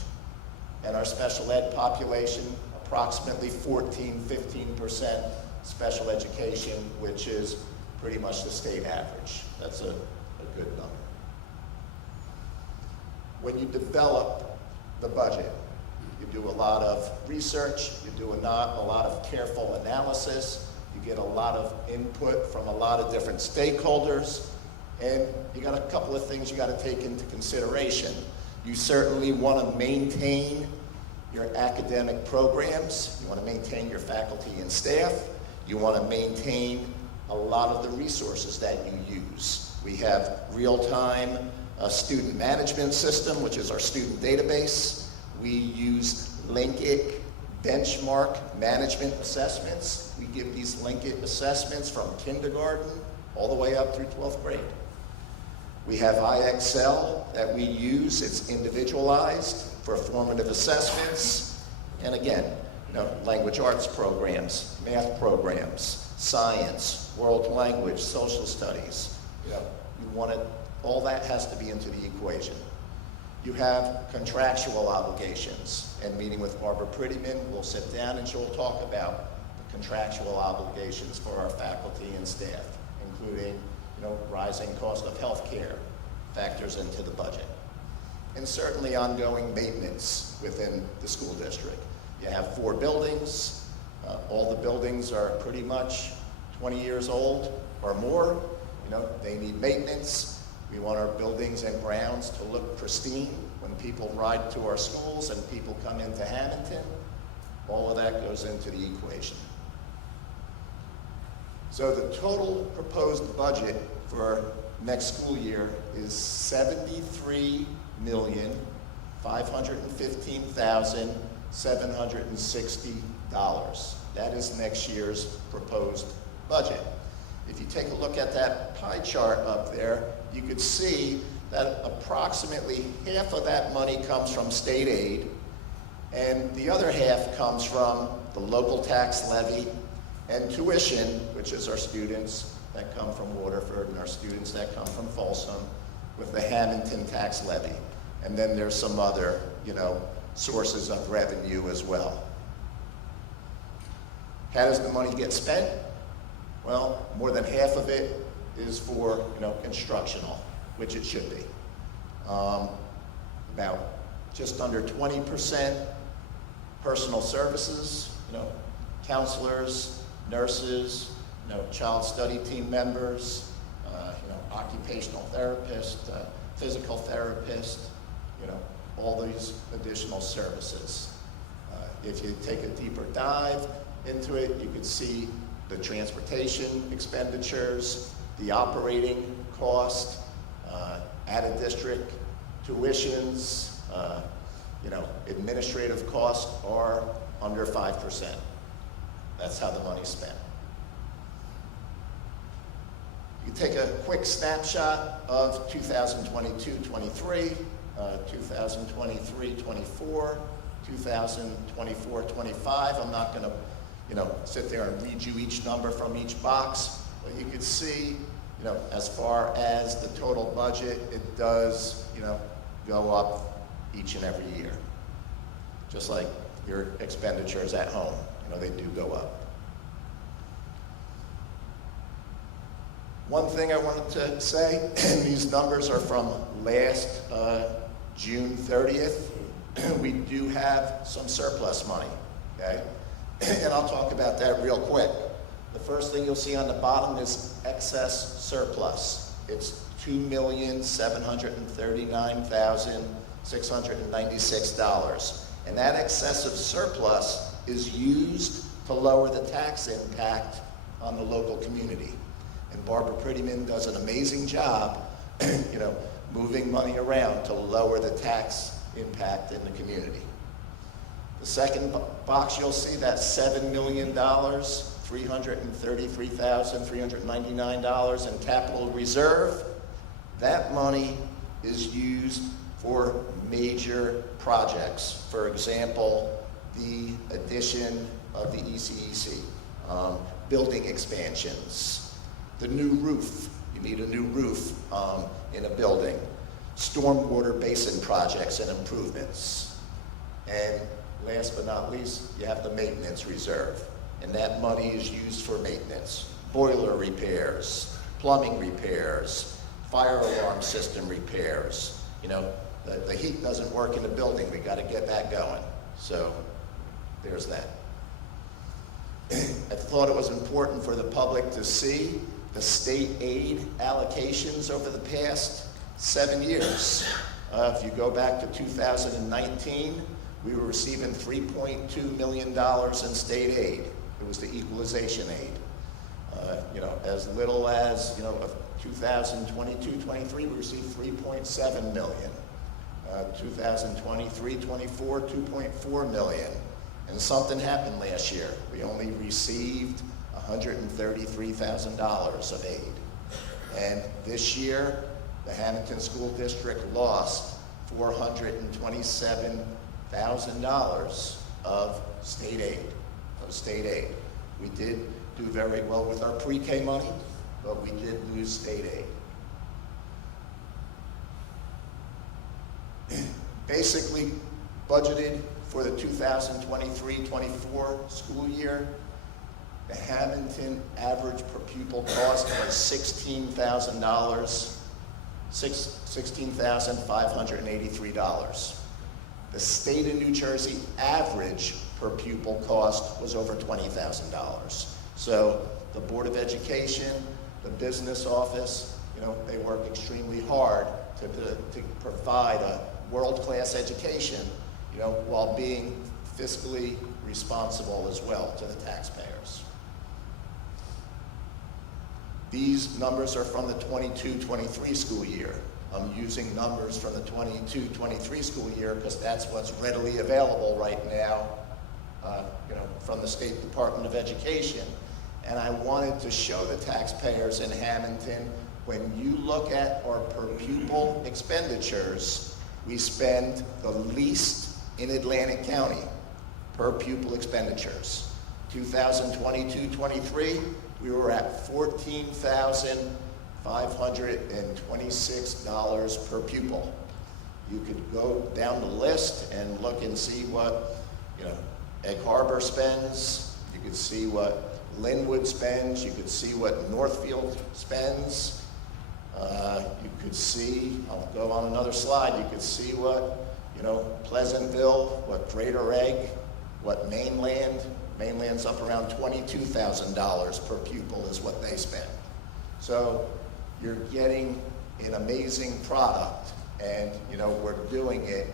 And our special ed population, approximately 14–15% special education, which is pretty much the state average. That's a good number. When you develop the budget, you do a lot of research, you do a lot of careful analysis, you get a lot of input from a lot of different stakeholders, and you got a couple of things you got to take into consideration. You certainly want to maintain your academic programs, you want to maintain your faculty and staff, you want to maintain a lot of the resources that you use. We have real-time student management system, which is our student database. We use Linkit benchmark management assessments. We give these Linkit assessments from kindergarten all the way up through 12th grade. We have IXL that we use. It's individualized for formative assessments. And again, language arts programs, math programs, science, world language, social studies. All that has to be into the equation. You have contractual obligations, and meeting with Barbara Prettyman, we'll sit down and she'll talk about the contractual obligations for our faculty and staff, including rising cost of health care factors into the budget. And certainly ongoing maintenance within the school district. You have 4 buildings. All the buildings are pretty much 20 years old or more. They need maintenance. We want our buildings and grounds to look pristine when people ride to our schools and people come into Hammonton. All of that goes into the equation. So the total proposed budget for next school year is $73,515,760. That is next year's proposed budget. If you take a look at that pie chart up there, you could see that approximately half of that money comes from state aid, and the other half comes from the local tax levy and tuition, which is our students that come from Waterford and our students that come from Folsom with the Hammonton tax levy. And then there's some other, sources of revenue as well. How does the money get spent? Well, more than half of it is for, instructional, which it should be. about just under 20% personal services, counselors, nurses, child study team members, occupational therapist, physical therapist, all these additional services. If you take a deeper dive into it, you could see the transportation expenditures, the operating cost, out-of-district tuitions, administrative costs are under 5%. That's how the money's spent. You take a quick snapshot of 2022-23, 2023-24, 2024-25. I'm not going to, sit there and read you each number from each box, but you can see, as far as the total budget, it does, go up each and every year. Just like your expenditures at home, they do go up. One thing I wanted to say, these numbers are from last June 30th. We do have some surplus money, okay? And I'll talk about that real quick. The first thing you'll see on the bottom is excess surplus. It's $2,739,696. And that excessive surplus is used to lower the tax impact on the local community. And Barbara Prettyman does an amazing job, moving money around to lower the tax impact in the community. The second box you'll see, that's $7,333,399 in capital reserve. That money is used for major projects. For example, the addition of the ECEC, building expansions, the new roof. You need a new roof in a building. Stormwater basin projects and improvements. And last but not least, you have the maintenance reserve. And that money is used for maintenance. Boiler repairs, plumbing repairs, fire alarm system repairs. The heat doesn't work in the building. We got to get that going. So there's that. I thought it was important for the public to see the state aid allocations over the past 7 years. If you go back to 2019, we were receiving $3.2 million in state aid. It was the equalization aid. As little as, 2022-23, we received $3.7 million. 2023-24, $2.4 million. And something happened last year. We only received $133,000 of aid. And this year, the Hammonton School District lost $427,000 of state aid. We did do very well with our pre-K money, but we did lose state aid. Basically budgeted for the 2023-24 school year, the Hammonton average per pupil cost was $16,583. The state of New Jersey average per pupil cost was over $20,000. So the Board of Education, the business office, they work extremely hard to provide a world-class education, while being fiscally responsible as well to the taxpayers. These numbers are from the 22-23 school year. I'm using numbers from the 22-23 school year because that's what's readily available right now, from the State Department of Education. And I wanted to show the taxpayers in Hammonton, when you look at our per pupil expenditures, we spend the least in Atlantic County per pupil expenditures. 2022-23, we were at $14,526 per pupil. You could go down the list and look and see what, Egg Harbor spends. You could see what Linwood spends. You could see what Northfield spends. You could see, I'll go on another slide, you could see what, Pleasantville, what Greater Egg, what Mainland's up around $22,000 per pupil is what they spend. So you're getting an amazing product, and we're doing it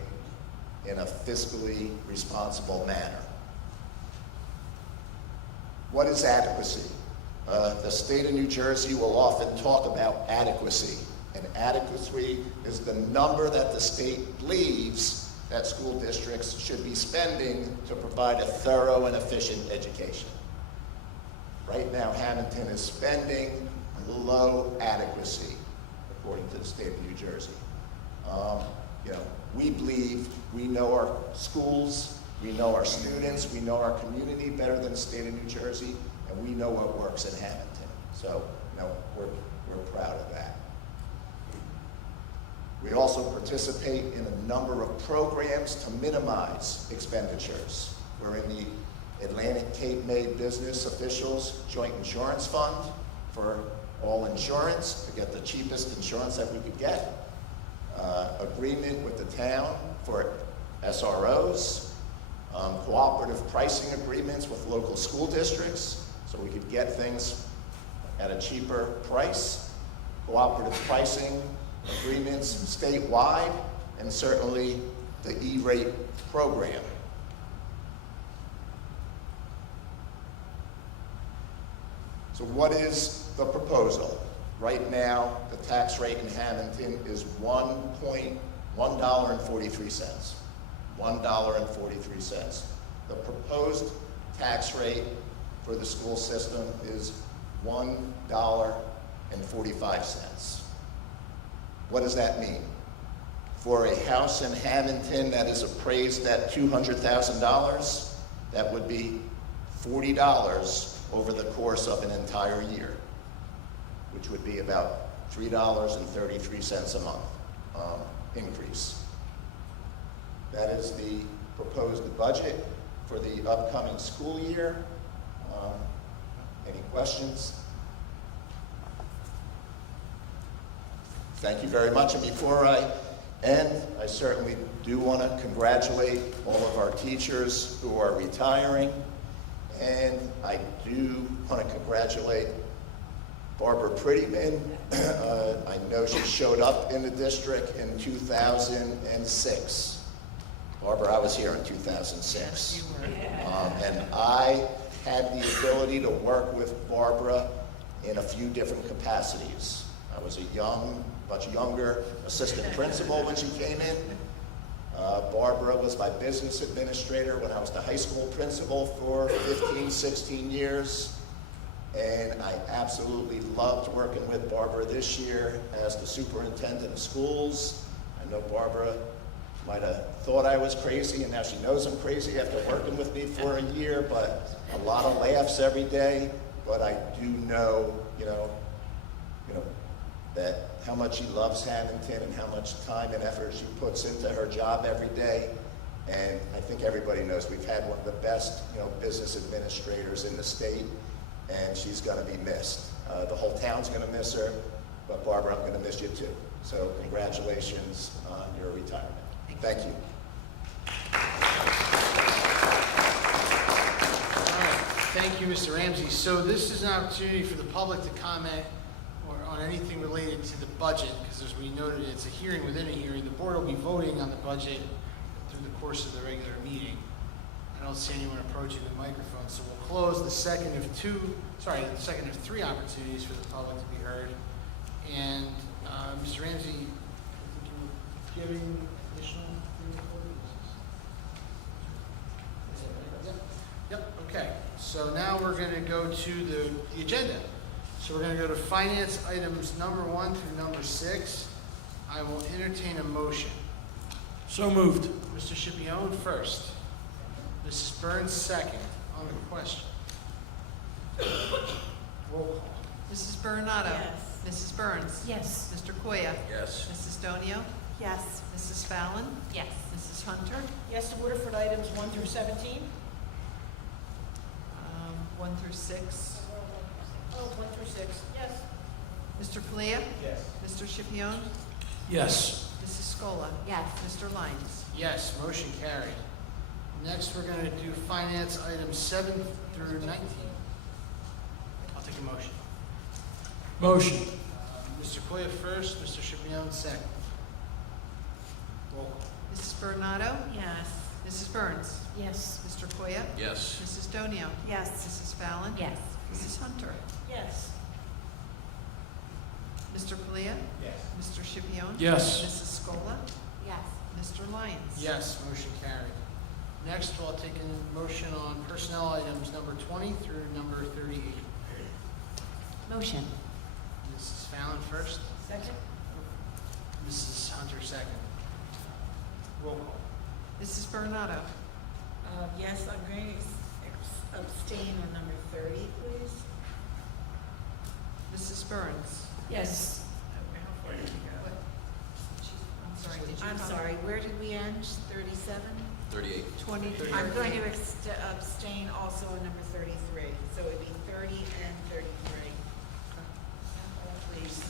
in a fiscally responsible manner. What is adequacy? The state of New Jersey will often talk about adequacy, and adequacy is the number that the state believes that school districts should be spending to provide a thorough and efficient education. Right now, Hammonton is spending below adequacy, according to the state of New Jersey. We believe we know our schools, we know our students, we know our community better than the state of New Jersey, and we know what works in Hammonton. So, we're proud of that. We also participate in a number of programs to minimize expenditures. We're in the Atlantic Cape May Business Officials Joint Insurance Fund for all insurance to get the cheapest insurance that we could get. Agreement with the town for SROs, cooperative pricing agreements with local school districts so we could get things at a cheaper price, cooperative pricing agreements statewide, and certainly the E-rate program. So what is the proposal? Right now, the tax rate in Hammonton is $1.43. $1.43. The proposed tax rate for the school system is $1.45. What does that mean? For a house in Hammonton that is appraised at $200,000, that would be $40 over the course of an entire year, which would be about $3.33 a month increase. That is the proposed budget for the upcoming school year. Any questions? Thank you very much. And before I end, I certainly do want to congratulate all of our teachers who are retiring. And I do want to congratulate Barbara Prettyman. I know she showed up in the district in 2006. Barbara, I was here in 2006. Yes, you were. And I had the ability to work with Barbara in a few different capacities. I was a much younger assistant principal when she came in. Barbara was my business administrator when I was the high school principal for 15, 16 years. And I absolutely loved working with Barbara this year as the superintendent of schools. I know Barbara might have thought I was crazy, and now she knows I'm crazy after working with me for a year, but a lot of laughs every day. But I do know, that how much she loves Hammonton and how much time and effort she puts into her job every day. And I think everybody knows we've had one of the best, business administrators in the state, and she's going to be missed. The whole town's going to miss her, but Barbara, I'm going to miss you too. So congratulations on your retirement. Thank you. All right, thank you, Mr. Ramsey. So this is an opportunity for the public to comment on anything related to the budget, because as we noted, it's a hearing within a hearing. The board will be voting on the budget through the course of the regular meeting. I don't see anyone approaching the microphone, so we'll close the second of three opportunities for the public to be heard. And Mr. Ramsey, do you have any additional? Yep, okay. So now we're going to go to the agenda. So we're going to go to finance items number 1 through number 6. I will entertain a motion. So moved. Mr. Scipione first. Mrs. Burns second. On the question. Roll call. Mrs. Bernardo. Yes. Mrs. Burns. Yes. Mr. Koya. Yes. Mrs. Donio. Yes. Mrs. Fallon. Yes. Mrs. Hunter. Yes to Waterford items 1 through 17. 1 through 6. Oh, 1 through 6, yes. Mr. Kalia? Yes. Mr. Schipion? Yes. Mrs. Scola? Yes. Mr. Lyons? Yes, motion carried. Next, we're going to do finance items 7 through 19. I'll take a motion. Motion. Mr. Koya first, Mr. Schipion second. Roll call. Mrs. Bernardo? Yes. Mrs. Burns? Yes. Mr. Koya? Yes. Mrs. Donio? Yes. Mrs. Fallon? Yes. Mrs. Hunter? Yes. Mr. Kalia? Yes. Mr. Schipion? Yes. Mrs. Scola? Yes. Mr. Lyons? Yes, motion carried. Next, we'll take a motion on personnel items number 20 through number 38. Motion. Mrs. Fallon first, Second? Mrs. Hunter second. Roll call. Mrs. Bernardo? Yes, I'm going to abstain on number 30, please. Mrs. Burns? Yes. How far did we go? I'm sorry, did you I'm come? sorry, where did we end? 37? 38. 20 through I'm going to 38. abstain also on number 33, so it'd be 30 and 33. Please.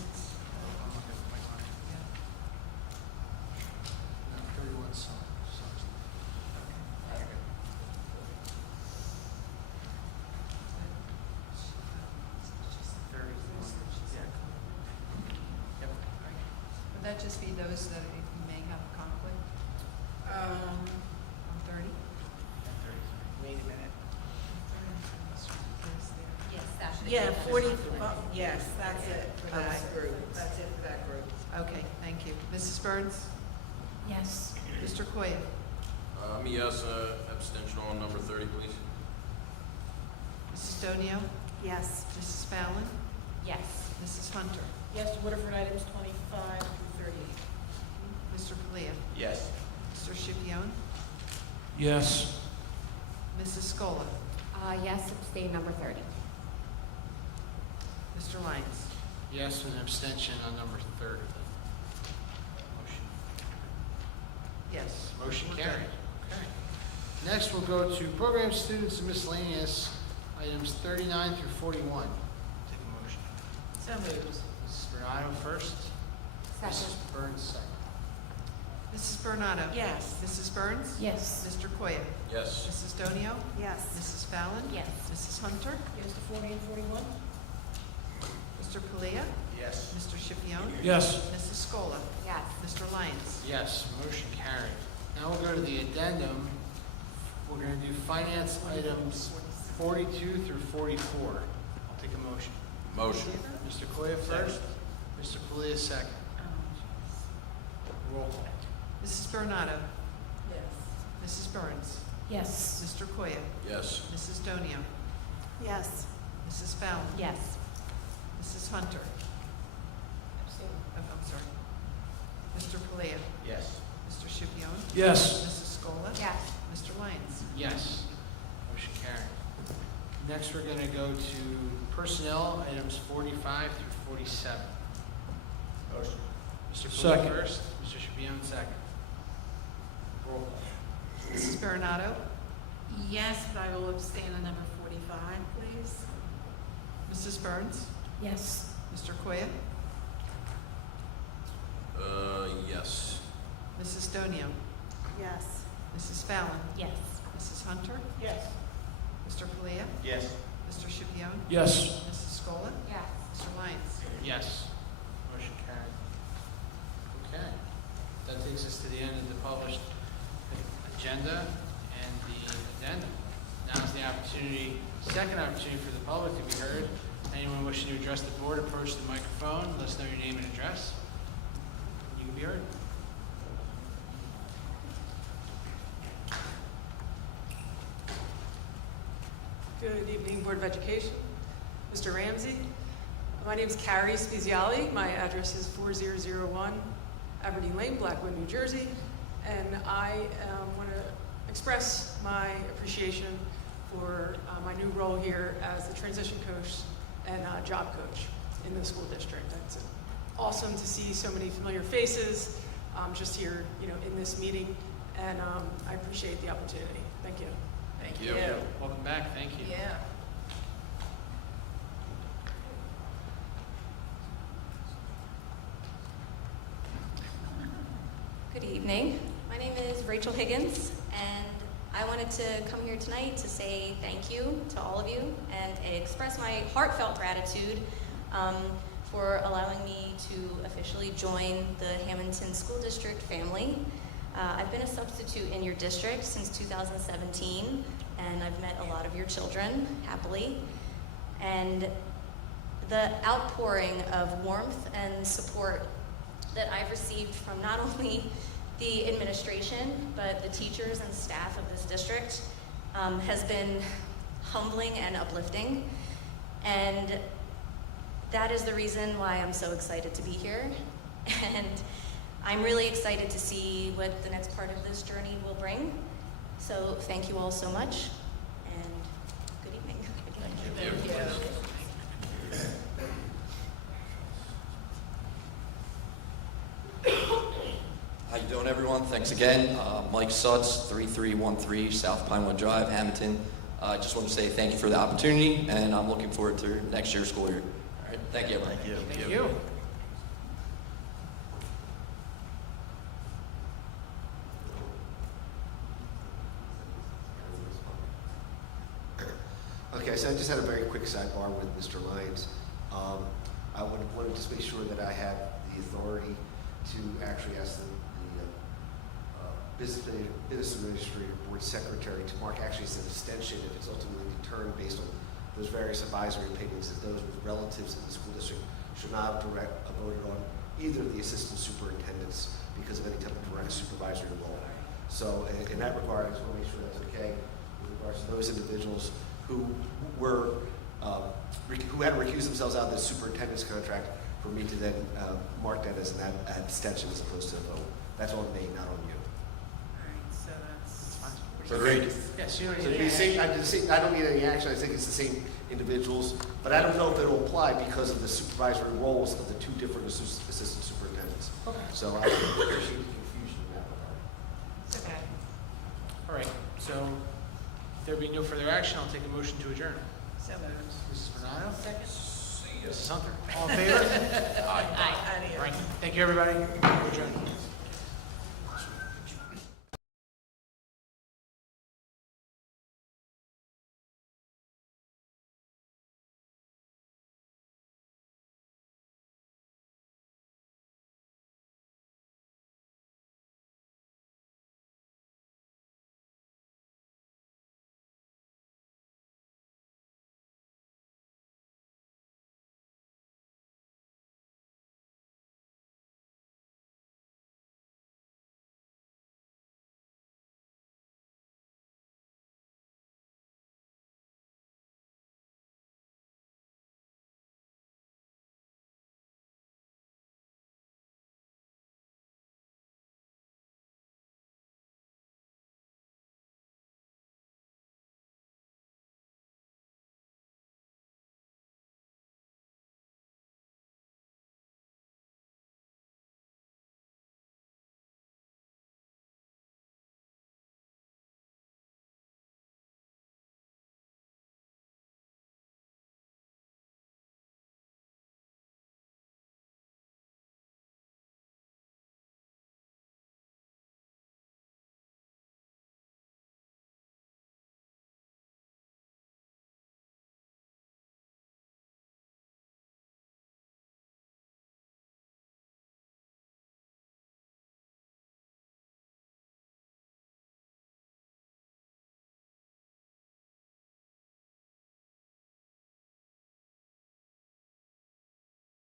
No, 31 songs. Would that just be those that you may have a conflict Um, on 30? Wait a minute. Yes, that's. yeah, 40, yes, that's it for that group. That's it for that group. Okay, thank you. Mrs. Burns? Yes. Mr. Koya? Yes, abstention on number 30, please. Mrs. Donio? Yes. Mrs. Fallon? Yes. Mrs. Hunter? Yes, to Waterford items 25 through 38. Mr. Kalia? Yes. Mr. Schipion? Yes. Mrs. Scola? Yes, abstain number 30. Mr. Lyons? Yes, with an abstention on number 30. Motion. Yes. Motion We're good. carried. Okay. Next, we'll go to program students and miscellaneous items 39 through 41. Take a motion. So moved. Mrs. Bernardo first. Second. Mrs. Burns second. Mrs. Bernardo? Yes. Mrs. Burns? Yes. Mr. Koya? Yes. Mrs. Donio? Yes. Mrs. Fallon? Yes. Mrs. Hunter? Yes, to 40 and 41? Mr. Kalia? Yes. Mr. Schipion? Yes. Mrs. Scola? Yes. Mr. Lyons? Yes, motion carried. Now we'll go to the addendum. We're going to do finance items 42 through 44. I'll take a motion. Motion. Mr. Koya first. Mr. Kalia second. Roll call. Mrs. Bernardo? Yes. Mrs. Burns? Yes. Mr. Koya? Yes. Mrs. Donio? Yes. Mrs. Fallon? Yes. Mrs. Hunter? I'm sorry. Mr. Kalia? Yes. Mr. Schipion? Yes. Mrs. Scola? Yes. Mr. Lyons? Yes. Motion carried. Next, we're going to go to personnel items 45 through 47. Motion. Mr. Kalia Second. first. Mr. Schipion second. Roll call. Mrs. Bernardo? Yes, but I will abstain on number 45, please. Mrs. Burns? Yes. Mr. Koya? Yes. Mrs. Donio? Yes. Mrs. Fallon? Yes. Mrs. Hunter? Yes. Mr. Kalia? Yes. Mr. Schipion? Yes. Mrs. Scola? Yes. Mr. Lyons? Yes. Motion carried. Okay. That takes us to the end of the published agenda and the addendum. Now is the opportunity, second opportunity for the public to be heard. Anyone wishing to address the board, approach the microphone, let us know your name and address. You can be heard. Good evening, Board of Education. Mr. Ramsey. My name is Carrie Speziali. My address is 4001 Aberdeen Lane, Blackwood, New Jersey. And I want to express my appreciation for my new role here as the transition coach and job coach in the school district. It's awesome to see so many familiar faces just here, in this meeting. And I appreciate the opportunity. Thank you. Thank you. Welcome back. Thank you. Yeah. evening. My name is Rachel Higgins, and I wanted to come here tonight to say thank you to all of you and express my heartfelt gratitude for allowing me to officially join the Hammonton School District family. I've been a substitute in your district since 2017, and I've met a lot of your children, happily. And the outpouring of warmth and support that I've received from not only the administration, but the teachers and staff of this district has been humbling and uplifting. And that is the reason why I'm so excited to be here. And I'm really excited to see what the next part of this journey will bring. So thank you all so much, and good evening. Thank you. How you doing, everyone? Thanks again. Mike Sutz, 3313 South Pinewood Drive, Hammonton. I just want to say thank you for the opportunity, and I'm looking forward to next year's school year. All right, thank you, everyone. Thank you. Okay, so I just had a very quick sidebar with Mr. Lyons. I wanted to just make sure that I have the authority to actually ask the Business Administrator Board Secretary to mark actually as an extension if it's ultimately determined based on those various advisory opinions that those with relatives in the school district should not have voted on either of the assistant superintendents because of any type of direct supervisory role. So in that regard, I just want to make sure that's okay with regards to those individuals who were who had to recuse themselves out of the superintendent's contract for me to then mark that as an abstention as opposed to a vote. That's on me, not on you. So great. Yes, So it'd be the same, I don't need any action. I think it's the same individuals, but I don't know if it'll apply because of the supervisory roles of the two different assistant superintendents. Okay. So I appreciate the confusion in that regard. It's okay. All right, so if there be no further action, I'll take a motion to adjourn. So moved. Mrs. Bernardo? Second. Mrs. Hunter? All in favor? Aye. All right, thank you, everybody. We're adjourned.